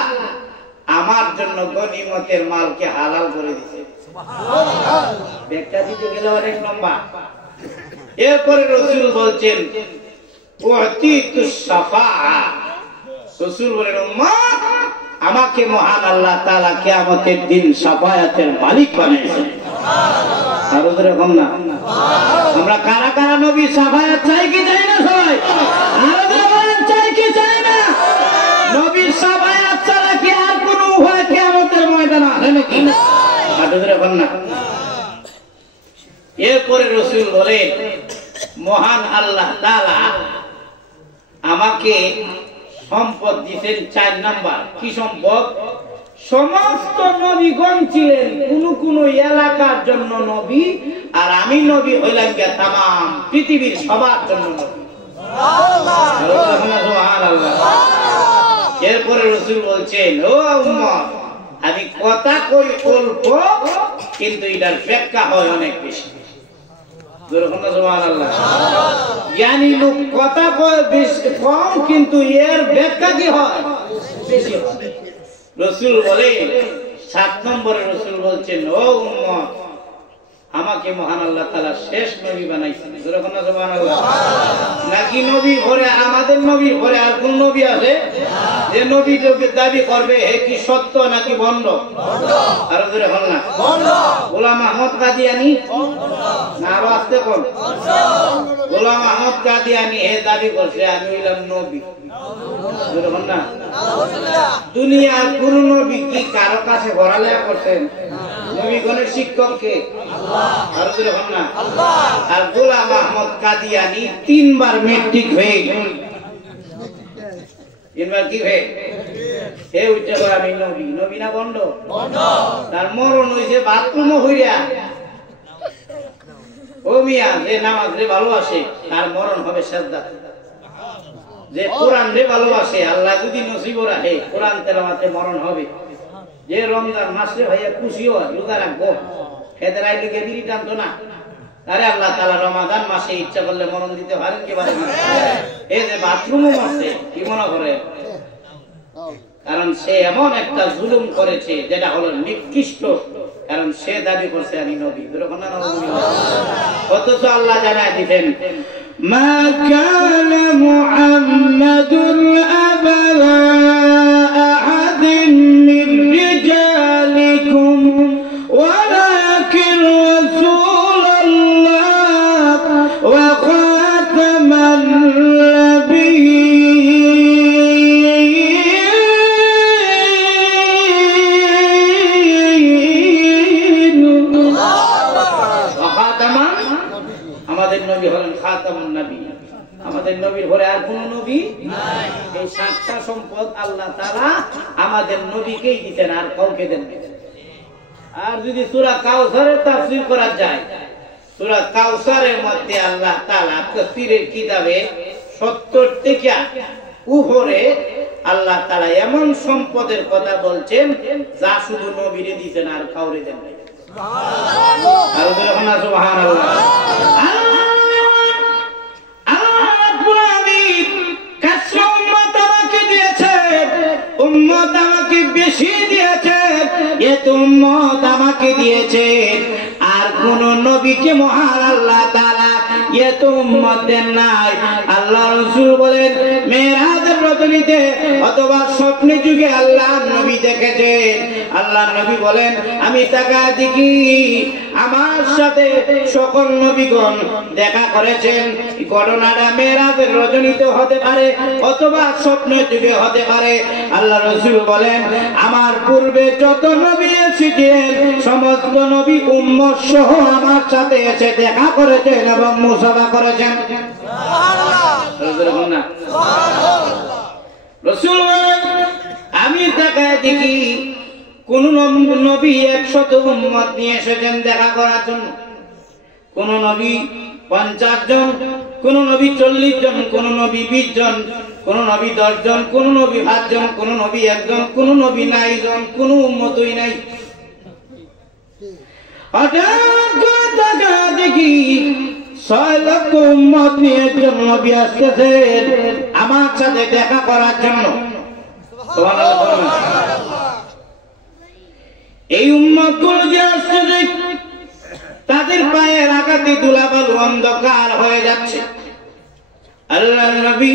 আমার জন্য গনিমতের মালকে হালাল করে দিয়েছে। সুবহানাল্লাহ। ব্যাখ্যা দিতে গেলে অনেক লম্বা। এরপরে রাসূল বলছেন ওয়াতিতুস সাফাআ। রাসূল বলেন উম্মত আমাকে মহান আল্লাহ তাআলা কিয়ামতের দিন শাফায়াতের মালিক বানাইছেন। সুবহানাল্লাহ। আর ওদের কম না। আমরা কারা কারা নবী শাফায়াত চাই কি চাই না সবাই? আর ওদের বলেন চাই কি চাই না? নবীর শাফায়াত ছাড়া কি আর কোনো উপায় কিয়ামতের ময়দানে আছে নাকি? আর ওদের কম না। এরপরে রাসূল বলেন মহান আল্লাহ তাআলা আমাকে সম্পদ দিয়েছেন 4 নাম্বার। কি সম্পদ? সমস্ত নবীগণ ছিলেন কোন কোন এলাকার জন্য নবী, আর আমি নবী হইলাম গিয়া तमाम পৃথিবীর সবার জন্য নবী। সুবহানাল্লাহ। এরপরে রাসূল বলছেন ও উম্মত আমি কথা কই অল্প, কিন্তু এটার ব্যাখ্যা হয় অনেক বেশি। জ্ঞানী লোক কথা বেশি কম, কিন্তু এর ব্যাখ্যা কি হয় বেশি হয়। রাসূল বলেন 7 নম্বরে রাসূল বলছেন ও উম্মত আমাকে মহান আল্লাহ তাআলা শেষ নবী বানাইছেন। সুবহানাল্লাহ। নাকি নবী ঘরে আমাদের নবী ঘরে আর কোন নবী আছে যে নবী দাবি করবে হে কি সত্য নাকি ভণ্ড? আর ধরে হল না গোলাম আহমদ কাদিয়ানী না আরো আসতে কোন গোলাম আহমদ কাদিয়ানী হে দাবি করছে আমি হইলাম নবী। না দুনিয়ার কোন নবী কি কারো কাছে পড়ালেখা করছেন? নবীগণের শিক্ষক কে? আর না আর গোলাম আহমদ কাদিয়ানী 3 বার মেট্রিক হয়ে গেল। 3 বার কি হয়ে হে উচ্চ করে আমি নবী। নবী না ভণ্ড? তার মরণ হইছে বাথরুমও হইয়া। ও মিয়া যে নামাজ রে ভালোবাসে তার মরণ হবে সিজদাতে। যে কোরআন রে ভালোবাসে আল্লাহ যদি নসিব রাখে কোরআন তেলাওয়াতে মরণ হবে। যে রমজান মাসে ভাইয়া খুশি হয় রোজা রাখবো, খেতে রাইলে কে বিড়ি টানতো না। আরে আল্লাহ তাআলা রমাদান মাসে ইচ্ছা করলে মরণ দিতে পারেন কি পারেন না? এই যে বাথরুমও মারছে কি মনে করে? কারণ সে এমন একটা জুলুম করেছে যেটা হলো নিকৃষ্ট, কারণ সে দাবি করছে আমি নবী। অথচ আল্লাহ জানায় দিতেন মা কানা মুহাম্মাদুন আবা আহাদিন মিন রিজালিকুম ওয়ালাকিন রাসূলুল্লাহ ওয়া খাতামান আমাদের নবীর ঘরে আর কোন নবী নাই। এই 7টা সম্পদ আল্লাহ তাআলা আমাদের নবীকেই দিতেন, আর কাউকে দেন না। আর যদি সূরা কাউসারের তাফসীর করা যায়, সূরা কাউসারের মধ্যে আল্লাহ তাআলা তাফসীরের কিতাবে 70 থেকে উপরে আল্লাহ তাআলা এমন সম্পদের কথা বলছেন যা শুধু নবীরে দিতেন আর কাউরে দেন না। সুবহানাল্লাহ। আর বলুন না সুবহানাল্লাহ। উম্মত আমাকে বেশি দিয়েছে, এত উম্মত আমাকে দিয়েছে। আর কোন নবীকে মহান আল্লাহ তাআলা এত উম্মত দেন নাই। আল্লাহ রাসূল বলেন মেরাজের রজনীতে অথবা স্বপ্নে যুগে আল্লাহ নবী দেখেছেন। আল্লাহ নবী বলেন আমি তাকায় দেখি আমার সাথে সকল নবীগণ দেখা করেছেন। ঘটনাটা মেরাজের রজনীতে হতে পারে অথবা স্বপ্নের যুগে হতে পারে। আল্লাহ রাসূল বলেন আমার পূর্বে যত নবী এসেছেন সমস্ত নবী উম্মত সহ আমার সাথে এসে দেখা করেছেন এবং মুসাফা করেছেন। সুবহানাল্লাহ। রাসূল বলেন আমি তাকায় দেখি কোন নবী 100 উম্মত নিয়ে এসেছেন দেখা করার জন্য। কোন নবী 50 জন, কোন নবী 40 জন, কোন নবী 20 জন, কোন নবী 10 জন, কোন নবী 5 জন, কোন নবী 1 জন, কোন নবী 9 জন, কোন উম্মতই নাই। হঠাৎ করে তাকায় দেখি 6 লক্ষ উম্মত নিয়ে একজন নবী আসতেছেন আমার সাথে দেখা করার জন্য। সুবহানাল্লাহ। এই উম্মতগুলো যে আসছে তাদের পায়ের আঘাতে ধুলাবালু অন্ধকার হয়ে যাচ্ছে। আল্লাহর নবী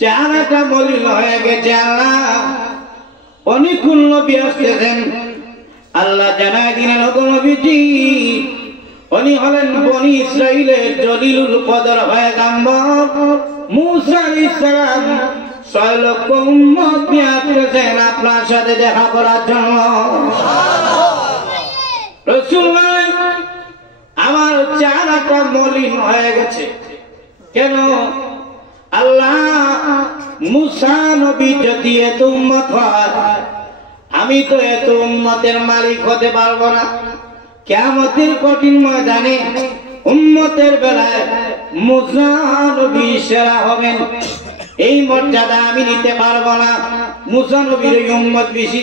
চেহারাটা মলিন হয়ে গেছে। আল্লাহ অনেকগুলো নবী আসতেছেন। আল্লাহ জানায় দিলেন ওগো নবীজি উনি হলেন বনি ইসরাইলের জলিলুল কদর পয়গম্বর মুসা আলাইহিস সালাম। 6 লক্ষ উম্মত নিয়ে আসতেছেন আপনার সাথে দেখা করার জন্য। রাসূল বলেন আমার চেহারাটা মলিন হয়ে গেছে। কেন? আল্লাহ মুসা নবী যদি এত উম্মত হয় আমি তো এত উম্মতের মালিক হতে পারবো না। কিয়ামতের কঠিন ময়দানে উম্মতের বেলায় মুসা নবী সেরা হবেন। এই মর্যাদা আমি নিতে পারবো না। মুসা নবীর উম্মত বেশি।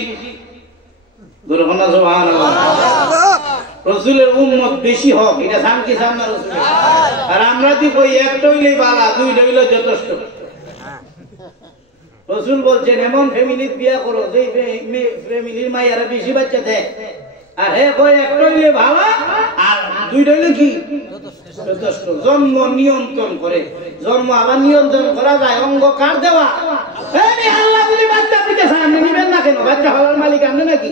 সুবহানাল্লাহ। রাসূলের উম্মত বেশি হোক এটা শান্তি সামনে রাসূল। আর আমরা যদি কই একটা হইলেই বালা, দুইটা হইলে যথেষ্ট। রাসূল বলছেন এমন ফ্যামিলিতে বিয়া করো যে ফ্যামিলির মায়েরা বেশি বাচ্চা দেয়। আর হে কই একটা হইলে ভালো আর দুইটা হইলে কি যথেষ্ট। জন্ম নিয়ন্ত্রণ করে, জন্ম আবার নিয়ন্ত্রণ করা যায়। অঙ্গ কার দেওয়া? এই আল্লাহ বলি বাচ্চা দিতেছে আপনি নিবেন না কেন? বাচ্চা হওয়ার মালিক আপনি নাকি?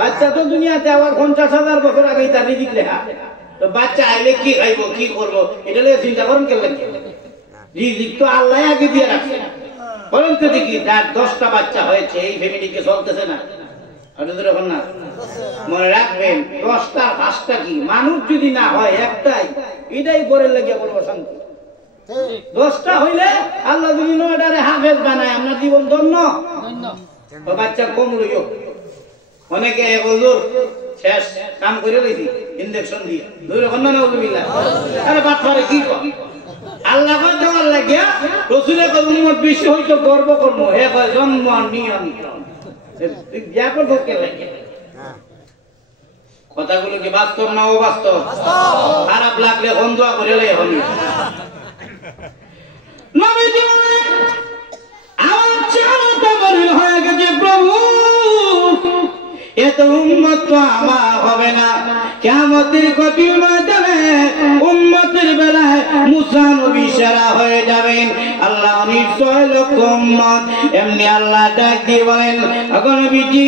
বাচ্চা তো দুনিয়াতে আবার 50,000 বছর আগে তার রিজিক লেখা। তো বাচ্চা আইলে কি খাইবো কি করবো এটা নিয়ে চিন্তা করেন কেন? রিজিক তো আল্লাহ আগে দিয়ে রাখছে। বলেন তো দেখি যার 10টা বাচ্চা হয়েছে এই ফ্যামিলিকে চলতেছে না? না মনে রাখবেন 10টা 5টা কি মানুষ যদি না হয় একটাই, এটাই পরে লেগে বলবো শান্তি। 10টা হইলে আল্লাহ যদি 9টারে হাফেজ বানায় আমরা জীবন ধন্য। বাচ্চা কম লইও। অনেকে হুজুর শেষ কাম করে লইছি ইনজেকশন দিয়ে ধরে কন্যা নাউজুবিল্লাহ। আরে বাচ্চারে কি কর আল্লাহ কয় দেওয়ার লাগিয়া রাসূলের উম্মত বেশি হইতো গর্ব করব। হে কয় জন্ম নিয়ন্ত্রণ বিয়া করব কে লাগে? কথাগুলো কি বাস্তব না অবাস্তব? খারাপ লাগলে বন্ধুয়া করে লই হলি। নবীজি আমার চেহারাটা মলিন হয়ে গেছে প্রভু। এত উম্মত তো আমার হবে না। কিয়ামতের কঠিন ময়দানে উম্মতের বেলায় মুসা নবী সেরা হয়ে যাবেন। আল্লাহ 6 লক্ষ উম্মত। এমনি আল্লাহ ডাক দিয়ে বলেন ওগো নবীজি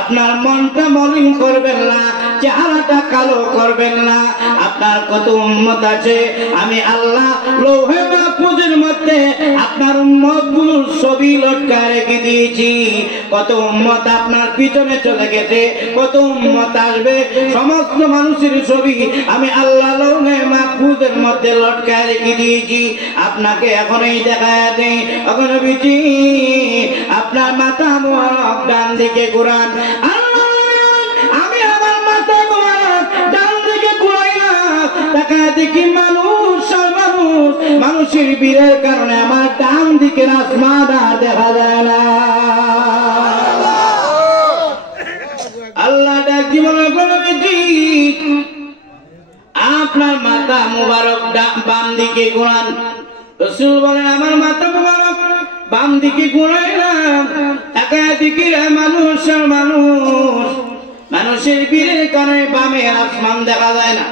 আপনার মনটা মলিন করবেন না, চেহারাটা কালো করবেন না। আপনার কত উম্মত আছে আমি আল্লাহ লৌহে মাহফুজের মধ্যে আপনার উম্মতগুলোর ছবি লটকায় রেখে দিয়েছি। কত উম্মত আপনার পিছনে চলে গেছে, কত উম্মত আসবে, সমস্ত মানুষের ছবি আমি আল্লাহ লৌহে মাহফুজের মধ্যে লটকায় রেখে দিয়েছি। আপনাকে এখনই দেখায় দেই ওগো নবীজি আপনার মাথা মোবারক ডান দিকে ঘুরান। আমি আমার মাথা মোবারক ডান দিকে ঘুরাইলাম, তাকায় দেখি মানুষের বীরের কারণে আমার ডান দিকের আসমান আর দেখা যায় না। আল্লাহ ডাক দি বলে আপনার মাথা মুবারক বাম দিকে ঘোরান। রাসূল বলেন আমার মাথা মুবারক বাম দিকে ঘোরাইলাম, তাকায় দেখি মানুষের বীরের কারণে বামে আসমান দেখা যায় না।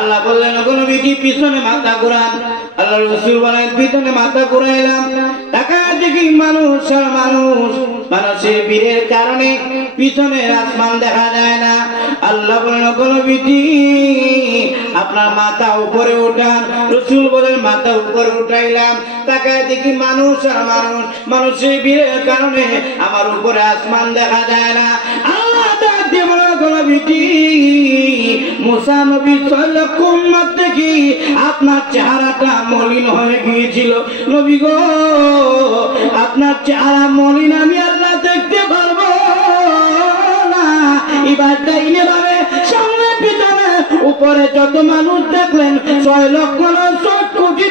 আল্লাহ বললেন ওগো নবীজি পিছনে মাথা ঘুরান। আল্লাহ রাসূল বলেন পিছনে মাথা ঘুরাইলাম, তাকায় দেখি মানুষ আর মানুষ, মানুষের ভিড়ের কারণে পিছনে আসমান দেখা যায় না। আল্লাহ বলেন ওগো নবীজি আপনার মাথা উপরে উঠান। রাসূল বলেন মাথা উপরে উঠাইলাম, তাকায় দেখি মানুষ আর মানুষ, মানুষের ভিড়ের কারণে আমার উপরে আসমান দেখা যায় না। আল্লাহ তাআলা বলেন ওগো নবীজি মুসা নবী 6 লক্ষ উম্মত দেখি আপনার চেহারাটা মলিন হয়ে গিয়েছিল। নবী গো আপনার চেহারা মলিন আমি আল্লাহ দেখতে পারবো না। এবার ডাইনে ভাবে সামনে পিছনে উপরে যত মানুষ দেখলেন 6 লক্ষ 6 কোটি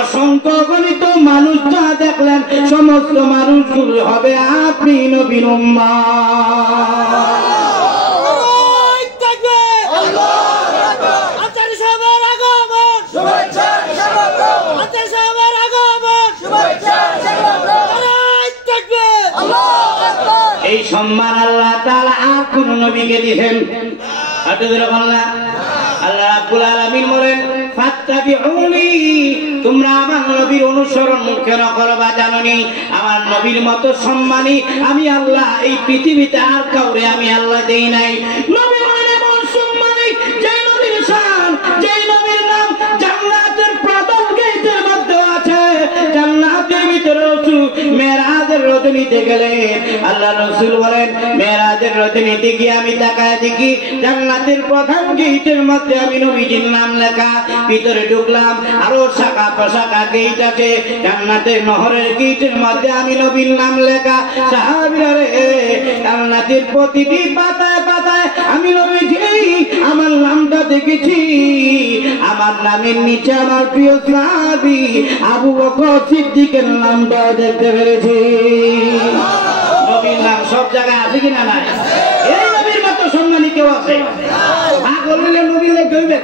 অসংখ্য গণিত মানুষ যা দেখলেন সমস্ত মানুষগুলো হবে আপনি নবীর উম্মত। এই সম্মান আল্লাহ তাআলা আর কোন নবীকে দিবেন? আল্লাহ রাব্বুল আলামিন বলেন ফাত্তাবিউনি, তোমরা আমার নবীর অনুসরণ কেন করবা জানোনি? আমার নবীর মতো সম্মানী আমি আল্লাহ এই পৃথিবীতে আর কাউরে আমি আল্লাহ দেই নাই। নবী মানে এমন সম্মানী, যে নবীর শান, যে নবীর নাম জান্নাতের প্রথম গেটের মধ্যে আছে। জান্নাতের ভিতরে রাসূল মেরাজের রজনীতে গেলেন। আল্লাহ রাসূল বলেন মেরাজের রজনীতে গিয়ে আমি তাকায় দেখি জান্নাতের প্রথম গেটের মধ্যে আমি নবীজির নাম লেখা। ভিতরে ঢুকলাম, আরো শাখা প্রশাখা গেট আছে। জান্নাতের নহরের গেটের মধ্যে আমি নবীর নাম লেখা। সাহাবীরা রে জান্নাতের প্রতিটি পাতায় পাতায় আমি নবীজি আমার নামটা দেখেছি। আমার নামের নিচে আমার প্রিয় সাহাবী আবু বকর সিদ্দিকের নামটা দেখতে পেরেছি। নবীর নাম সব জায়গায় আছে কিনা? নাই। এই নবীর মতো সম্মানী কেউ আছে? বললে নবীর লেখ হইবে।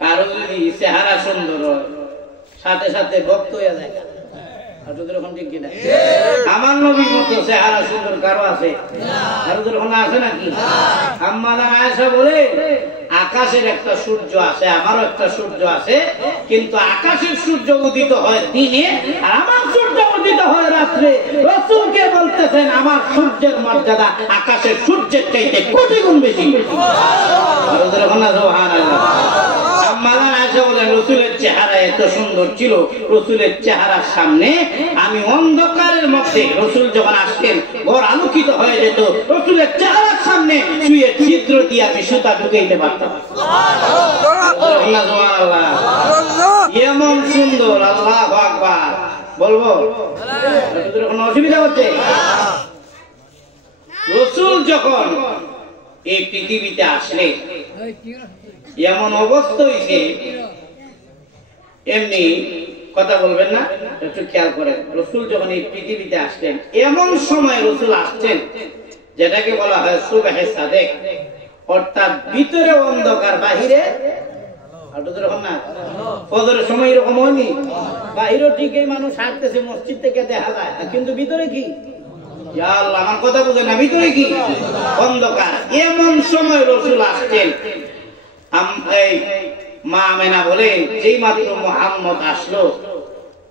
কারো যদি চেহারা সুন্দর হয় সাথে সাথে ভক্ত হয়ে যায়। আমার নবীর মতো চেহারা সুন্দর কারো আছে? আছে নাকি? আম্মা আয়েশা বলে আকাশের একটা সূর্য আছে, আমারও একটা সূর্য আছে, কিন্তু আকাশের সূর্য উদিত হয় দিনে আর আমার সূর্য উদিত হয় রাত্রে। রাসূলকে বলতেছেন আমার সূর্যের মর্যাদা আকাশের সূর্যের চাইতে কোটি গুণ বেশি। রসুলের চেহারা এত সুন্দর ছিল, রসুলের চেহারার সামনে আমি অন্ধকারের মধ্যে রসুল যখন আসতেন ঘর আলোকিত হয়ে যেত, রসুলের চেহারার সামনে শুয়ে ছিদ্র দিয়ে আমি সুতা ঢুকাইতে পারতাম। এমন সুন্দর, আল্লাহু আকবার। বলবো কোনো অসুবিধা হচ্ছে? রসুল যখন এই পৃথিবীতে আসলে এমন অবস্থা হয়েছে, এমনি কথা বলবেন না, একটু খেয়াল করেন। রসুল যখন এই পৃথিবীতে আসলেন এমন সময় রসুল আসছেন যেটাকে বলা হয় সুবহে সাদেক, অর্থাৎ ভিতরে অন্ধকার বাহিরে ফজরের সময় এরকম হয়নি। বাহিরে ঠিকই মানুষ হাঁটতেছে মসজিদ থেকে দেখা যায়, কিন্তু ভিতরে কি? আমার কথা বুঝে না, ভিতরে কি? অন্ধকার। এমন সময় রসুল আসছেন। মা আমেনা বলেন যেই মাত্র মুহাম্মদ আসলো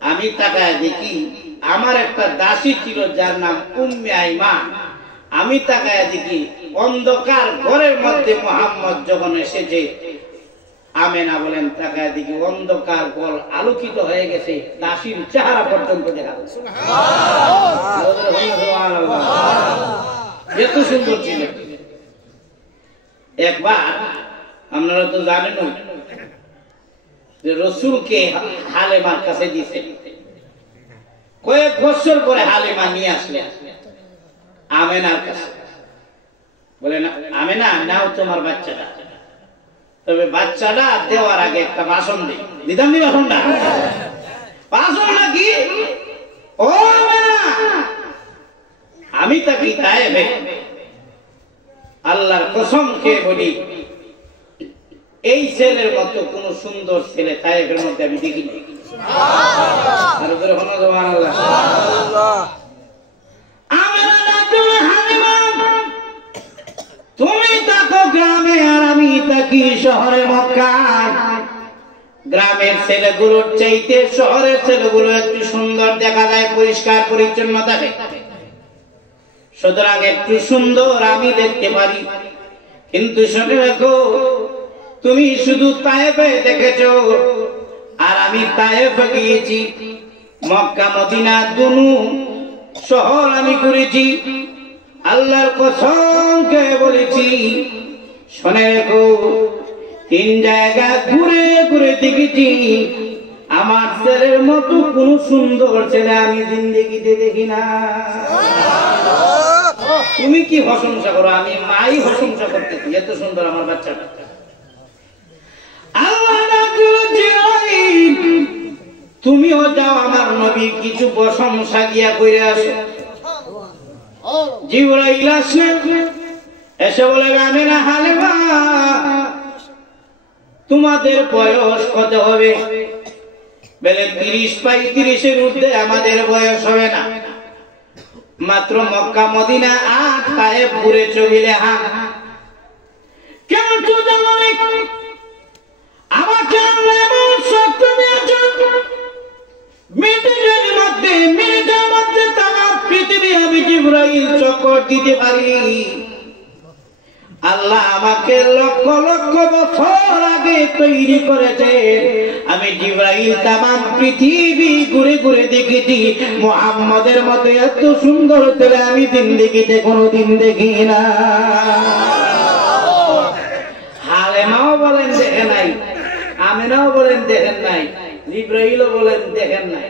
আমি তাকায় দেখি আমার একটা দাসী ছিল যার নাম উম্মে আইমা। আমি তাকায় দেখি অন্ধকার ঘরের মধ্যে মুহাম্মদ যখন এসেছে, আমেনা বলেন তাকায় দেখি অন্ধকার ঘর আলোকিত হয়ে গেছে, দাসীর চেহারা পর্যন্ত দেখা যাচ্ছে। এত সুন্দর ছিল। একবার আপনারা তো জানেন যে রসুলকে হালেমার কাছে দিয়েছে, কয়েক বছর পরে হালেমা নিয়ে আসলে আমেনার কাছে। বলেন আমেনা নাও তোমার বাচ্চাটা, তবে বাচ্চাটা দেওয়ার আগে একটা ভাষণ দিই। দিতাম নি ভাষণটা? ভাষণ নাকি? ও আমেনা, আমি তাকে তায়েবে আল্লাহর কসম খেয়ে বলি এই ছেলের মতো কোন সুন্দর ছেলে তায়েফের মধ্যে আমি দেখিনি। তুমি থাকো গ্রামে আর থাকি শহরে মক্কা, গ্রামের ছেলেগুলোর চাইতে শহরের ছেলেগুলো একটু সুন্দর দেখা যায়, পরিষ্কার পরিচ্ছন্ন থাকে। সুতরাং একটু সুন্দর আমি দেখতে পারি, কিন্তু শুনে রাখো, তুমি শুধু তায়েফে দেখেছো আর আমি তায়েফে গিয়েছি। মক্কা মদিনা দুনু শহর আমি ঘুরেছি। আল্লাহর কসম করে বলেছি, শুনে রাখো, 3 জায়গা ঘুরে ঘুরে দেখেছি, আমার ছেলের মতো কোন সুন্দর ছেলে আমি জিন্দেগিতে দেখি না। তুমি কি প্রশংসা করো, আমি মাই প্রশংসা করতেছি, এত সুন্দর আমার বাচ্চাটা। তুমিও যাও আমার নবীর কিছু প্রশংসা গিয়া করে আসো। জিবরাইল আসলেন, এসে বলে, আমিনা হালিমা, তোমাদের বয়স কত হবে? বলে 30-35-এর ঊর্ধ্বে আমাদের বয়স হবে না। মাত্র মক্কা মদিনা 8 তায়েফ ঘুরে চলে। হ্যাঁ, কেমন তো জানো আমাকে আল্লাহ এমন শক্ত দিয়েছেন, মিনিটের মধ্যে তারা পৃথিবী আমি জিবরাইল চক্কর দিতে পারি। আল্লাহ আমাকে লক্ষ লক্ষ বছর আগে তৈরি করেছে। আমি জিবরাইল তামাম পৃথিবী ঘুরে ঘুরে দেখেছি, মুহাম্মদের মতো এত সুন্দর ছেলে আমি জিন্দেগিতে কোনোদিন দেখি না। হালেমাও বলেন দেখে নাই, আমিনাও বলেন দেখেন নাই, জিবরাইলও বলেন দেখেন নাই।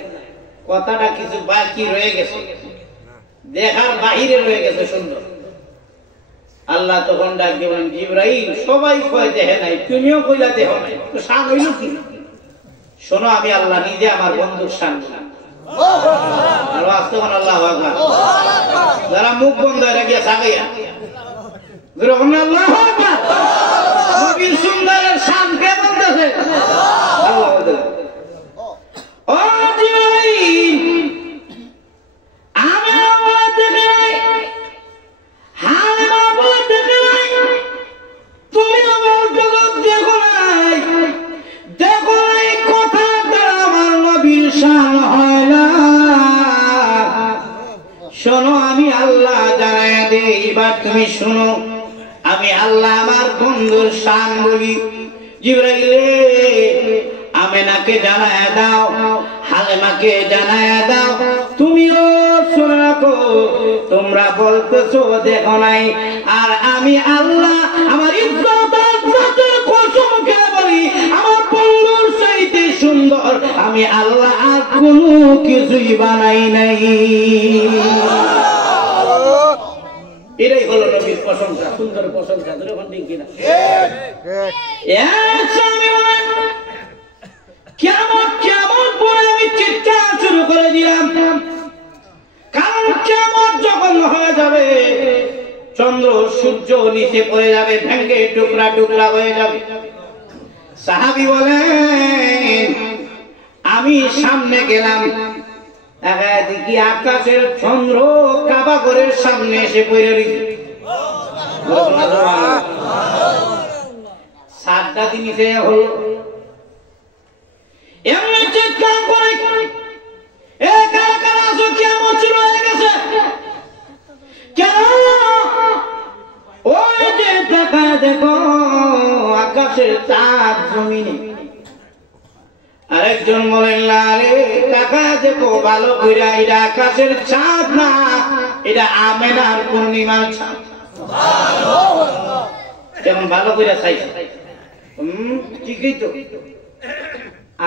কথাটা কিছু বাকি রয়ে গেছে, দেখার বাহিরে রয়ে গেছে সুন্দর। আল্লাহ তখন ডাক দিবেন, জিবরাইল সবাই কয় দেখে নাই, তুমিও কইলা দেখো নাই, তো শান হইল কি? শোনো, আমি আল্লাহ নিজে আমার বন্ধুর শান। আল্লাহু আকবার। যারা মুখ বন্ধ হয়ে গিয়ে সাগাইয়া আল্লাহু আকবার, নবীর সুন্দরের শান কে বলতেছে? আল্লাহ। ও জিবরাইল, আমি আল্লাহ দেখে নাই, হালিমা বলে দেখে নাই, তুমি আমার জগৎ দেখো নাই, দেখো নাই, কথাটা আমার নবীর শান হয় না। শোনো, আমি আল্লাহ জানায়া দেই, এবার তুমি শোনো, আমি আল্লাহ আমার বন্ধুর শান বলি। জিবরাইল, আমিনাকে জানায়া দাও, হালিমাকে জানায়া দাও, তুমিও শুনে রাখো, তোমরা বলতেছো দেখো নাই, আর আমি আল্লাহ আমার ইজ্জত জাতের কসম করে বলি, আমার বন্ধুর চাইতে সুন্দর আমি আল্লাহ আর কোনো কিছুই বানাই নাই। এটাই হলো নবীর প্রশংসা, সুন্দর প্রশংসা। যখন ঠিক কিনা কেমন পরে আমি চিৎকার শুরু করে দিলাম, কারণ কেমন যখন হয়ে যাবে, চন্দ্র সূর্য নিচে পড়ে যাবে, ভেঙ্গে টুকরা টুকরা হয়ে যাবে। সাহাবী বলেন, আমি সামনে গেলাম, দেখি আকাশের চন্দ্র কাবা ঘরের সামনে এসে পড়ে রয়েছে। 7টা দিন হলো, এমনি চিৎকার করে, কারা কারা আছো, কেমন শুরু হয়ে গেছে? কেন? ওই যে তাকায় দেখো, আকাশের চাঁদ জমিনে। আরেকজন বলেন, লালে তাকায় দেখো ভালো করে, এটা আকাশের চাঁদ না, এটা আমেনার পূর্ণিমার চাঁদ। কেমন ভালো করে চাইছে? ঠিকই তো।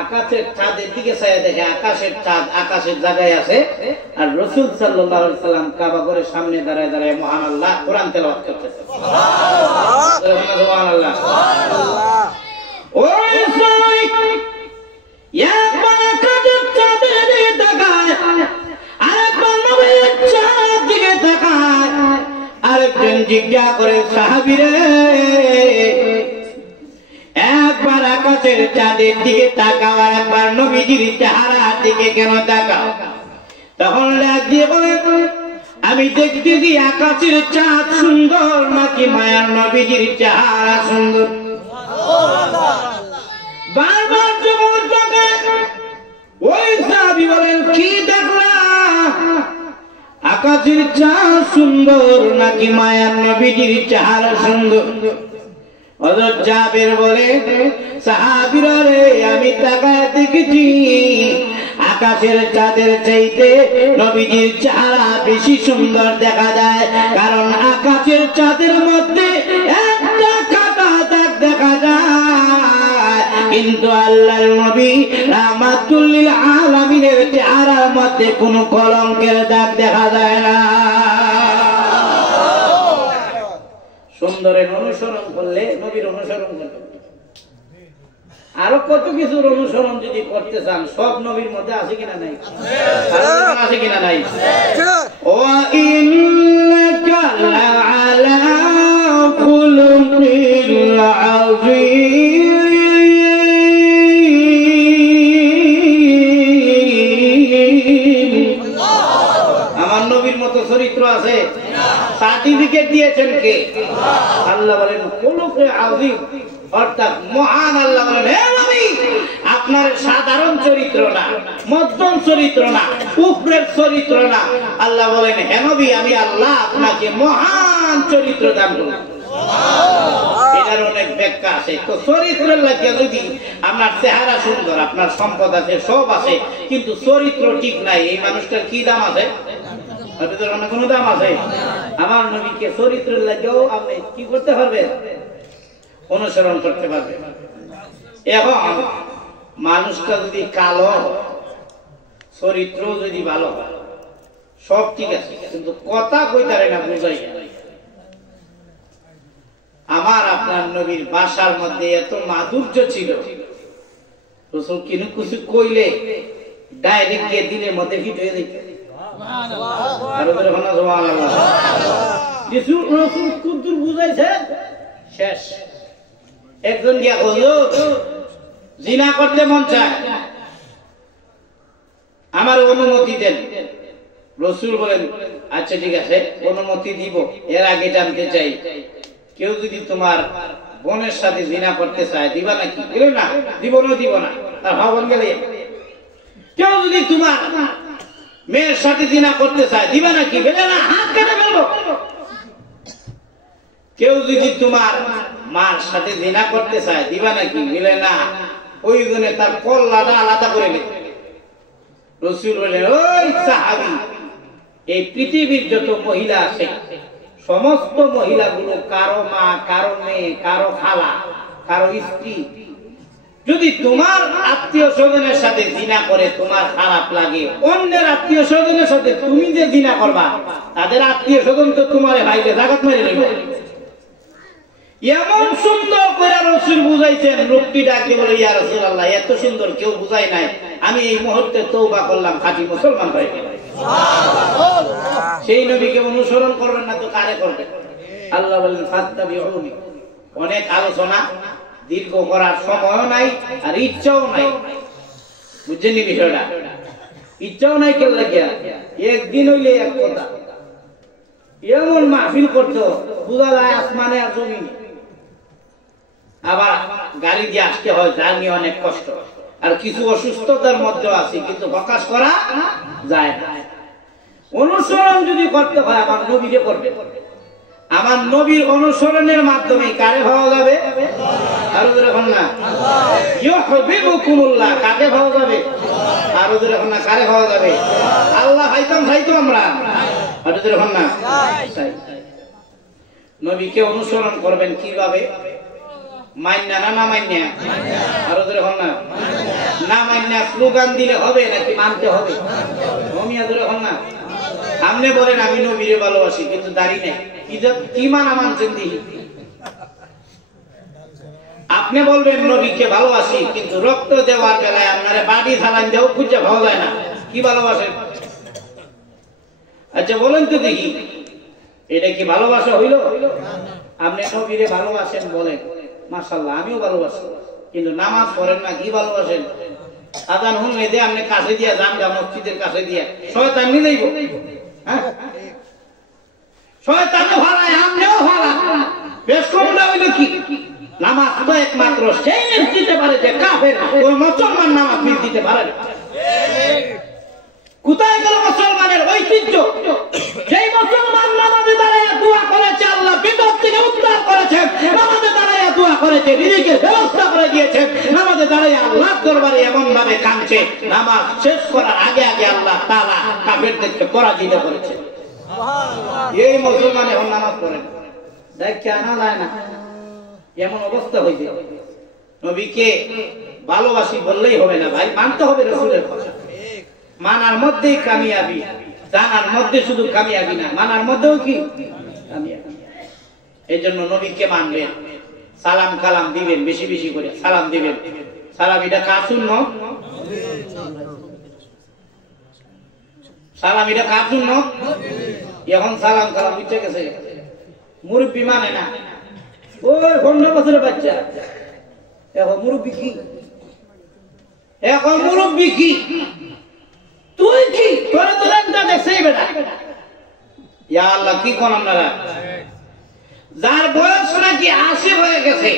আকাশের চাঁদের দিকে চাই দেখে, আকাশের চাঁদ আকাশের জায়গায় আছে, আর রাসূল সাল্লাল্লাহু আলাইহি সাল্লাম কাবা ঘরের সামনে দাঁড়ায় দাঁড়ায় মহান আল্লাহ কোরআন তেলাওয়াত করতেছে। সুবহানাল্লাহ। ওই সাইক একবার আকাশের চাঁদের দিকে তাকায়, আরেকবার নবীর চাঁদের দিকে তাকায়। আরেকজন জিজ্ঞাসা করে, সাহাবীরে, একবার আকাশের চাঁদের দিকে তাকাও, আর একবার নবীজির চেহারার দিকে কেন তাকাও? তখন ডাক দিয়ে বলে, আমি দেখতেছি আকাশের চাঁদ সুন্দর নাকি মায়ার নবীজির চেহারা সুন্দর? সাহাবী বলেন কি দেখলা আকাশের চাঁদ সুন্দর নাকি মায়ার নবীজির চেহারা সুন্দর হযরত জাবের বলে সাহাবীরা রে আমি তাকায় দেখেছি আকাশের চাঁদের চাইতে নবীজির চেহারা বেশি সুন্দর দেখা যায় কারণ আকাশের চাঁদের মধ্যে একটা কাটা দাগ দেখা যায় কিন্তু আল্লাহর নবী রাহমাতুল লিল আলামিনের চেহারার মধ্যে কোনো কলঙ্কের দাগ দেখা যায় না সুন্দরের অনুসরণ করলে নবীর অনুসরণ করতে আরো কত কিছুর অনুসরণ যদি করতে চান সব নবীর মধ্যে আছে কিনা নাই আছে কিনা নাই ওয়া ইন্নাকা লাআলা খুলুকিল আযীম আমার নবীর মতো চরিত্র আছে সার্টিফিকেট দিয়েছেন কে আল্লাহ বলেন খুলুকে আযীম অর্থাৎ মহান আল্লাহ বলেন হে নবী আপনার সাধারণ চরিত্র না মধ্যম চরিত্র না উপরের চরিত্র না আল্লাহ বলেন হে নবী আমি আল্লাহ আপনাকে মহান চরিত্র দান করব এটার অনেক ব্যাখ্যা আছে তো চরিত্রের লাগে যদি আপনার চেহারা সুন্দর আপনার সম্পদ আছে সব আছে কিন্তু চরিত্র ঠিক নাই এই মানুষটার কি দাম আছে কোনো দাম আছে আমার নবীকে চরিত্রের লাগেও আপনি কি করতে পারবেন অনুসরণ করতে পারবে এবং মানুষটা যদি কালো চরিত্র যদি ভালো সব ঠিক আছে কিন্তু কথা কইতারে না বুঝাই আমার আপনার নবীর ভাষার মধ্যে এত মাধুর্য ছিল রাসূল কিনু কিছু কইলে ডাইরেক্ট গিয়ে দিনের মধ্যে হিট হয়ে যেত আর ওদের হনা সুবহানাল্লাহ কিছু রাসূল কুদুর বুঝাইছে শেষ একজন গিয়া হুজুর জিনা করতে মন চায় আমার অনুমতি দেন রাসূল বলেন আচ্ছা ঠিক আছে অনুমতি দিব এর আগে জানতে চাই কেউ যদি তোমার বোনের সাথে জিনা করতে চায় দিবা নাকি বলে না দিব না আর ভাবন গেলে কেউ যদি তোমার মেয়ের সাথে জিনা করতে চায় দিবা নাকি বলে না হাত কেটে ফেলবো কেউ যদি তোমার মার সাথে জিনা করতে চায় দিবা নাকি বলে না ওই জন্য তার কল্লাটা আলাদা করে নেবে রাসূল বলেন ওই সাহাবী এই পৃথিবীর যত মহিলা আছে সমস্ত মহিলাগুলো কারো মা কারো মেয়ে কারো খালা কারো স্ত্রী যদি তোমার আত্মীয় স্বজনের সাথে জিনা করে তোমার খারাপ লাগে অন্যের আত্মীয় স্বজনের সাথে তুমি যে জিনা করবা তাদের আত্মীয় স্বজন তো তোমার ভাইকে জাগাত মেরে নেবে এমন সুন্দর করে রাসূল বুঝাইছেন লোকটি ডাকে বলে ইয়া রাসূলুল্লাহ এত সুন্দর কেউ বুঝাই নাই আমি এই মুহূর্তে তওবা করলাম খাঁটি মুসলমান হয়ে গেলাম সেই নবীকে অনুসরণ করবেন না তো কারে করবেন আল্লাহ বলেন ফাত্তাবিউনি অনেক আলোচনা দীর্ঘ করার সময় নাই আর ইচ্ছাও নাই বুঝছেন নি বিষয়টা ইচ্ছাও নাই কেউ লাগিয়া একদিন হইলে এক কথা এমন মাহফিল করতো বুঝা যায় আসমানে আর জমিনে আবার গাড়ি দিয়ে আসতে হয় জার্নি অনেক কষ্ট আর কিছু অসুস্থতার মধ্যে আছে কিন্তু প্রকাশ করা যায় না অনুসরণ যদি করতে হয় আমার নবীকে করবে আমার নবীর অনুসরণের মাধ্যমে কারে পাওয়া যাবে আর ওদের এখন না ইউহিব্বুকুমুল্লাহ কাকে পাওয়া যাবে আর ওদের এখন না কারে পাওয়া যাবে আল্লাহ চাইতো আমরা আর ওদের এখন না নবীকে অনুসরণ করবেন কিভাবে মাইন্না না মাইন্না আর ওদের এখন না মাইন্না স্লোগান দিলে হবে নাকি মানতে হবে নমিয়া ধরে এখন না আপনি বলেন আমি নবীরে ভালোবাসি কিন্তু দাড়ি নাই কি মানা মানছেন দিই আপনি বলবেন নবীকে ভালোবাসি কিন্তু রক্ত দেওয়ার বেলায় আপনারে বাড়ি সালান দেও খুঁজে পাওয়া যায় না কি ভালোবাসেন আচ্ছা বলেন তো দেখি এটা কি ভালোবাসা হইল আপনি নবীরে ভালোবাসেন বলেন মাশাআল্লাহ আমিও ভালোবাসি কিন্তু নামাজ পড়েন না কি ভালোবাসেন আজান হুনলে দে আপনি কাছে দিয়া যান গা মসজিদের কাছে দিয়া শয়তান নিয়ে যাইব হ্যাঁ শয়তানও হারায় আমরাও হারা বেশ কমটা হইল কি নামাজ তো একমাত্র সেই দিতে পারে যে কাফের ওই মুসলমান নামাজ দিতে পারে না কোথায় গেল মুসলমানের ঐতিহ্য? সেই মুসলমান নামাজে দাঁড়ায় দোয়া করেছে, আল্লাহ বিপদ থেকে উদ্ধার করেছেন, নামাজে দাঁড়ায় দোয়া করেছে, রিজিকের ব্যবস্থা করে দিয়েছেন, নামাজে দাঁড়ায় আল্লাহর দরবারে এমন ভাবে কাঁদছে, নামাজ শেষ করার আগে আগে আল্লাহ তাআলা কাফেরদেরকে পরাজিত করেছে। এই মুসলমান এখন নামাজ পড়ে না, দেখে আনা যায় না, এমন অবস্থা হয়েছে। নবীকে ভালোবাসি বললেই হবে না ভাই, মানতে হবে রাসূলের কথা। মানার মধ্যেই কামিয়াবি, জানার মধ্যে শুধু কামিয়াবি না, মানার মধ্যেও কি কামিয়াবি। এই জন্য নবীকে মানবেন, সালাম কালাম দিবেন, বেশি বেশি করে সালাম দিবেন। সালাম এটা কার সুন্নাত? সালাম এটা কার সুন্নাত? এখন সালাম কালাম উঠে গেছে, মুরব্বি মানে না, ওই 15 বছরের বাচ্চা। এখন মুরব্বি কি? এখন মুরব্বি কি? তুই কি করে? তো একটা দেখছেই বেটা। ইয়া আল্লাহ, কি কোন আপনারা? যার বয়স নাকি 80 হয়ে গেছে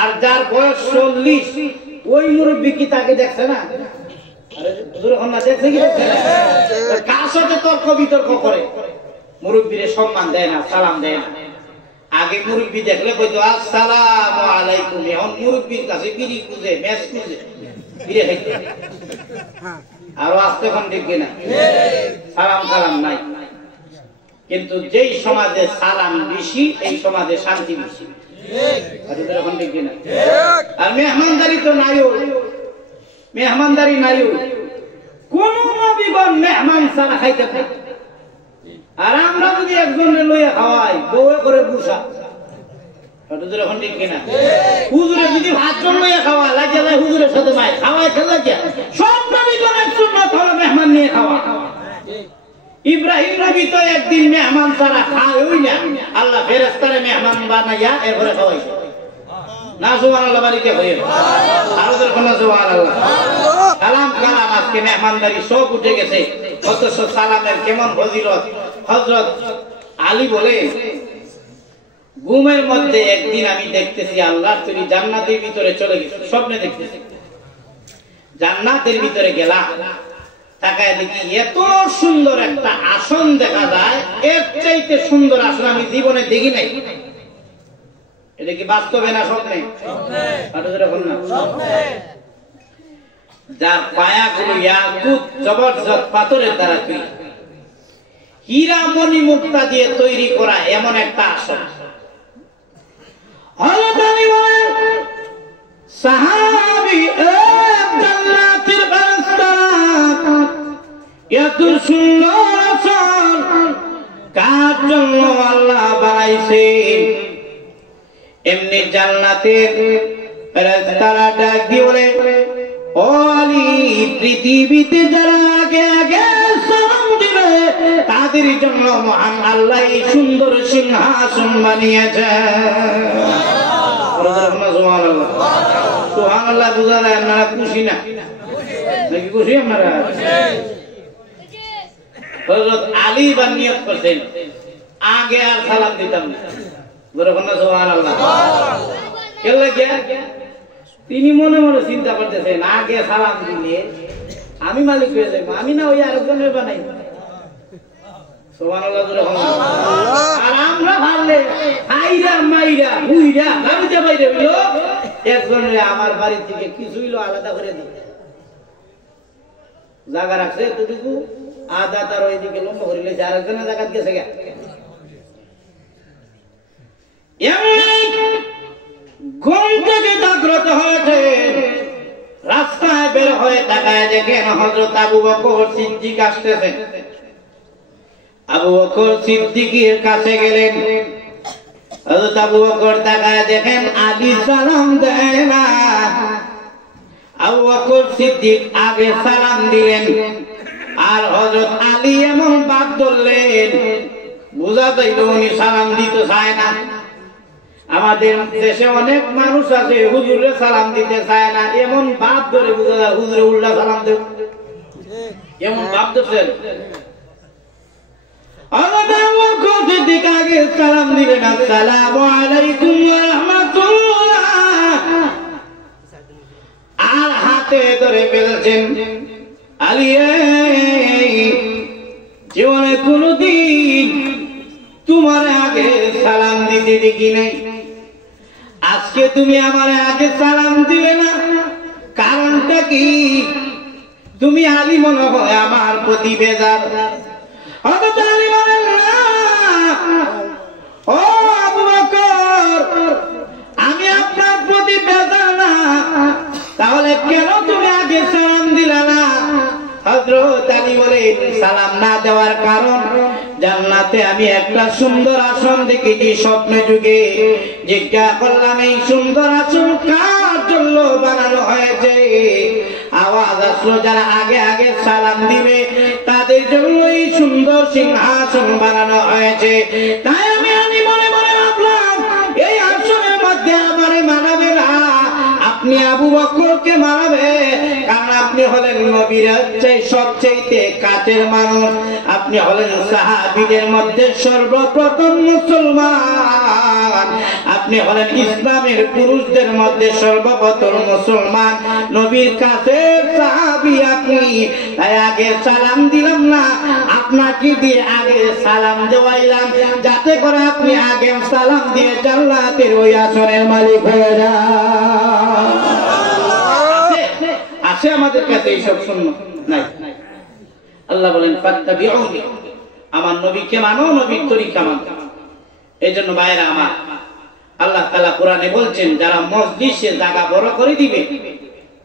আর যার বয়স 40, ওই মুরব্বি কি তাকে দেখছে না? আরে হুজুর এখন না দেখছে কি? কার সাথে তর্ক বিতর্ক করে, মুরব্বিরে সম্মান দেয় না, সালাম দেয় না। আগে মুরব্বি দেখলে কইতো আসসালামু আলাইকুম, এখন মুরব্বির কাছে বিড়ি খুঁজে, ম্যাচ খুঁজে, বিড়ি খাইতে। আর আস্তে কোন ঠিক কিনা? সালাম কালাম নাই। কিন্তু যেই সমাজে সালাম বেশি, এই সমাজে শান্তি বেশি। এখন ঠিক কিনা? আর মেহমানদারি তো নাই, মেহমানদারি নাই। কোন নবীগণ মেহমান ছাড়া খাইতে পারে? আর আমরা যদি একজনের লইয়া খাওয়াই, বউয়ে করে বুসা, এখন ঠিক কিনা? হুজুরে যদি ভাতজন লইয়া খাওয়া লাগিয়া যায়, হুজুরের সাথে মায় খাওয়াই খেলা যায়। সব নবীগণের সুন্নাত হলো মেহমান নিয়ে খাওয়া। ইব্রাহিম নবী তো একদিন মেহমান ছাড়া খাওয়াই না, আল্লাহ ফেরেশতারে মেহমান বানাইয়া এরপরে খাওয়াইছে। না সুবহানাল্লাহ, বাড়িতে হয়ে আরো যখন সুবহানাল্লাহ। সালাম কালাম আজকে মেহমানদারি সব উঠে গেছে, অথচ সালামের কেমন ফজিলত। হযরত আলী বলে, ঘুমের মধ্যে একদিন আমি দেখতেছি আল্লাহর তৈরি জান্নাতের ভিতরে চলে গেছে, স্বপ্নে দেখতেছি জান্নাতের ভিতরে গেলাম, তাকায় দেখি এত সুন্দর একটা আসন দেখা যায়, এর চাইতে সুন্দর আসন আমি জীবনে দেখি নাই। এটা কি বাস্তবে না স্বপ্নে? যার পায়াগুলো ইয়াকুত জবরদস্ত পাথরের দ্বারা তৈরি, হীরা মণি মুক্তা দিয়ে তৈরি করা এমন একটা আসন। সাহাবী জান্নাতের ফেরেশতা, এত সুন্দর আসন কার জন্য আল্লাহ বানাইছে? এমনি জান্নাতের ফেরেশতারা ডাক দিয়ে বলে, ও আলী, পৃথিবীতে যারা আগে আগে সালাম দিবে তাদের জন্য মহান আল্লাহ এই সুন্দর সিংহাসন বানিয়েছে। সুবহানাল্লাহ, সুবহানাল্লাহ। বুঝা যায় আপনারা খুশি না নাকি? খুশি আপনারা? হযরত আলী বানিয়ত করছেন আগে আর সালাম দিতাম না। সুবহানাল্লাহ। কেন লাগে? তিনি মনে মনে চিন্তা করতেছেন, আগে সালাম দিলে আমি মালিক হয়ে যাবো, আমি না ওই আরেকজনের বানাই। সুবহানাল্লাহ। আর আমরা ভাবলে হাইরা মাইরা হুইরা গাড়িতে বাইরে হইলো, একজনের আমার বাড়ি থেকে কিছু হইলো আলাদা করে দিই, জায়গা রাখছে এতটুকু, আদা তার ওইদিকে লম্বা করে লেছে, আরেকজনের জায়গা গেছে গা। ঘুম থেকে জাগ্রত হয়েছে, রাস্তায় বের হয়ে তাকায় দেখেন হযরত আবু বকর সিদ্দিক আসতেছেন। আবু বকর সিদ্দিকের কাছে গেলেন। হযরত আবু বকর তাকায় দেখেন আলী সালাম দেয় না। আবু বকর সিদ্দিক আগে সালাম দিলেন, আর হযরত আলী এমন বাদ ধরলেন, বুঝা যাইল উনি সালাম দিতে চায় না। আমাদের দেশে অনেক মানুষ আছে হুজুরে সালাম দিতে চায় না, এমন বাপ ধরে বুঝা যায় হুজুরে উল্টা সালাম দেব, এমন বাপ ধরছেন। আগে সালাম দিবেন, আসসালামু আলাইকুম ওয়া রাহমাতুল্লাহ, আর হাতে ধরে ফেলছেন আলী দেখি নাই। আজকে তুমি আমার আগে সালাম দিলে না, কারণটা কি? তুমি আলী মনে হয় আমার প্রতি বেজার। হযরত আলী বলেন, না ও আবু বকর, আমি আপনার প্রতি বেজার না, তাহলে কেন তুমি আগে সালাম দিলা না? হযরত আলী বলে, সালাম না দেওয়ার কারণ, জান্নাতে আমি একটা সুন্দর আসন দেখেছি স্বপ্নে যুগে। জিজ্ঞাসা করলাম, এই সুন্দর আসন কার জন্য বানানো হয়েছে? আওয়াজ আসলো, যারা আগে আগে সালাম দিবে তাদের জন্য এই সুন্দর সিংহাসন বানানো হয়েছে। তাই আমি মনে মনে ভাবলাম, এই আসনের মধ্যে আমারে মানাবে না, আপনি আবু বকরকে মানাবে, কারণ আপনি হলেন নবীর সবচেয়ে কাছের মানুষ, আপনি হলেন সাহাবীদের মধ্যে সর্বপ্রথম মুসলমান, আপনি হলেন ইসলামের পুরুষদের মধ্যে সর্বপ্রথম মুসলমান, নবীর কাছে সাহাবী আপনি। তাই আগে সালাম দিলাম না, আপনাকে দিয়ে আগে সালাম দেওয়াইলাম, যাতে করে আপনি আগে সালাম দিয়ে জান্নাতের ওই আসনের মালিক হয়ে যান। আছে আমাদের কাছে এইসব সুন্নাত নাই। আল্লাহ বলেন, ফাত্তাবিউনি, আমার নবীকে মানো, নবীর তরিকা মানো। এইজন্য ভাইরা আমার, আল্লাহ তাআলা কোরআনে বলছেন, যারা মজলিসে জায়গা বড় করে দিবে,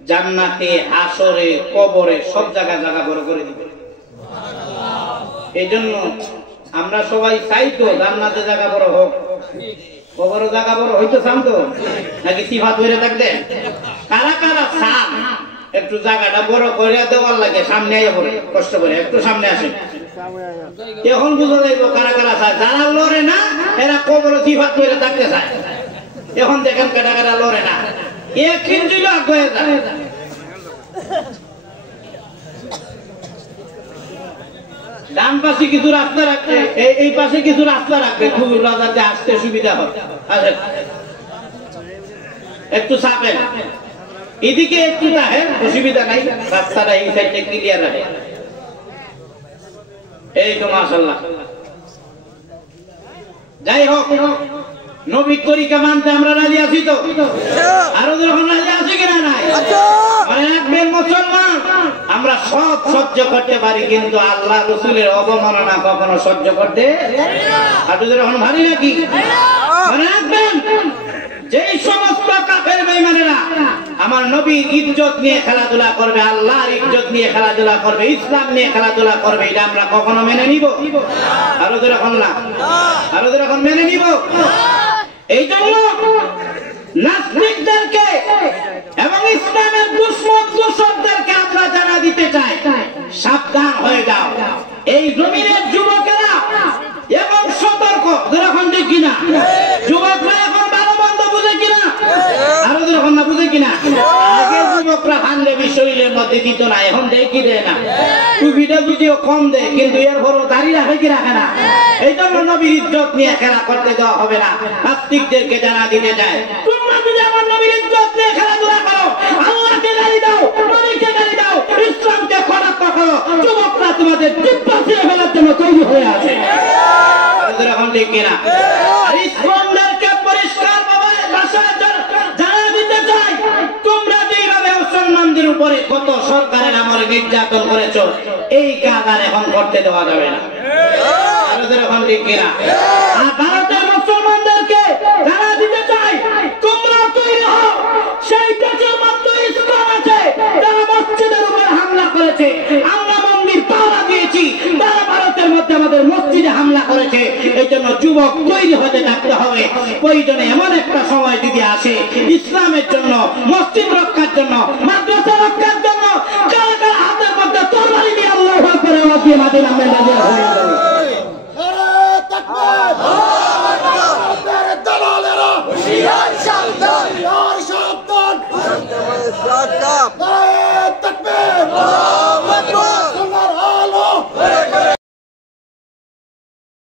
জান্নাতে, হাসরে, কবরে সব জায়গা বড় করে দিবে। এইজন্য আমরা সবাই চাই তো জান্নাতে জায়গা বড় হোক, কবরে জায়গা বড় হইতো চান তো, নাকি সিফাত ধরে থাকতে? কারা কারা চান একটু জায়গাটা বড় করে দেওয়ার লাগে? সামনে আইয়া পড়ে, কষ্ট করে একটু সামনে আসেন, এখন বুঝা যাইব কারা কারা চায়। যারা লড়ে না এরা কবরে সিফাত ধরে থাকতে চায়। এখন দেখেন কারা কারা লড়ে না, এক ইঞ্চি লাগ হয়ে যায়। ডান পাশে কিছু রাস্তা রাখবে, এই পাশে কিছু রাস্তা রাখবে, খুব রাজাতে আসতে সুবিধা হয়। একটু চাপেন, এদিকে একটু রাখেন, অসুবিধা নাই, রাস্তাটা এই সাইডে ক্লিয়ার রাখে। এই তো মাশাআল্লাহ। যাই হোক, নবীর তরিকা মানতে আমরা রাজি আছি তো? আরো যখন রাজি আছি কিনা নাই? মনে রাখবেন মুসলমান, আমরা সব সহ্য করতে পারি, কিন্তু আল্লাহ রাসূলের অবমাননা কখনো সহ্য করতে আর যখন ভারী নাকি? মনে রাখবেন, যেই সমস্ত কাফের বেঈমানেরা আমার নবীর ইজ্জত নিয়ে খেলাধুলা করবে, আল্লাহর ইজ্জত নিয়ে খেলাধুলা করবে, ইসলাম নিয়ে খেলাধুলা করবে, এটা আমরা কখনো মেনে নিব? আরো যখন না, আরো যখন মেনে নিব। এই জন্য নাস্তিকদেরকে এবং ইসলামের দোষরদেরকে আমরা জানা দিতে চাই, সাবধান হয়ে যাও। এই জমিনের যুবকেরা এবং সতর্ক, যখন দেখি না যুবকরা এখন ভালো মন্দ বুঝে কিনা, আরো যখন না বুঝে কিনা। আগে যুবকরা হানলে শরীরের মধ্যে দিত না, এখন দেখি দেয় না। টুপিটা যদিও কম দেয়, কিন্তু এর বড় দাঁড়িয়ে রাখে কি রাখে না। এই জন্য নবীর ইজ্জত নিয়ে খেলা করতে দেওয়া হবে না। নাস্তিকদেরকে জানা দিতে চায়, তোমরা যদি আমার নবীর ইজ্জত নিয়ে খেলাধুলা করো, আল্লাহকে গালি দাও, নবীকে গালি দাও, ইসলামকে খরাপ করো, যুবকরা তোমাদের জিব্বা ছিঁড়ে ফেলার জন্য তৈরি হয়ে আছে। এখন ঠিক কিনা? ইসলামদেরকে পরিষ্কার ভাষায় জানা দিতে চাই, তোমরা যেভাবে মুসলমানদের উপরে কত সরকারের আমলে নির্যাতন করেছো, এই কাজ আর এখন করতে দেওয়া যাবে না। এখন ঠিক কিনা? আর ভারতের মুসলমানদেরকে জানা দিতে চাই, তোমরা তৈরি হও, সেই দেশের মধ্যে ইসলাম আছে, তারা মসজিদের উপর হামলা করেছে, আমরা মন্দির পাহারা দিয়েছি, তারা ভারতের মধ্যে আমাদের মসজিদে হামলা করেছে। এই জন্য যুবক তৈরি হতে থাকতে হবে। প্রয়োজনে এমন একটা সময় যদি আসে, ইসলামের জন্য, মসজিদ রক্ষার জন্য, মাদ্রাসা রক্ষার জন্য, কারা কারা হাতের মধ্যে তরবারি দিয়ে আল্লাহু আকবার আওয়াজ দিয়ে মাঠে নামে হয়ে যাবে।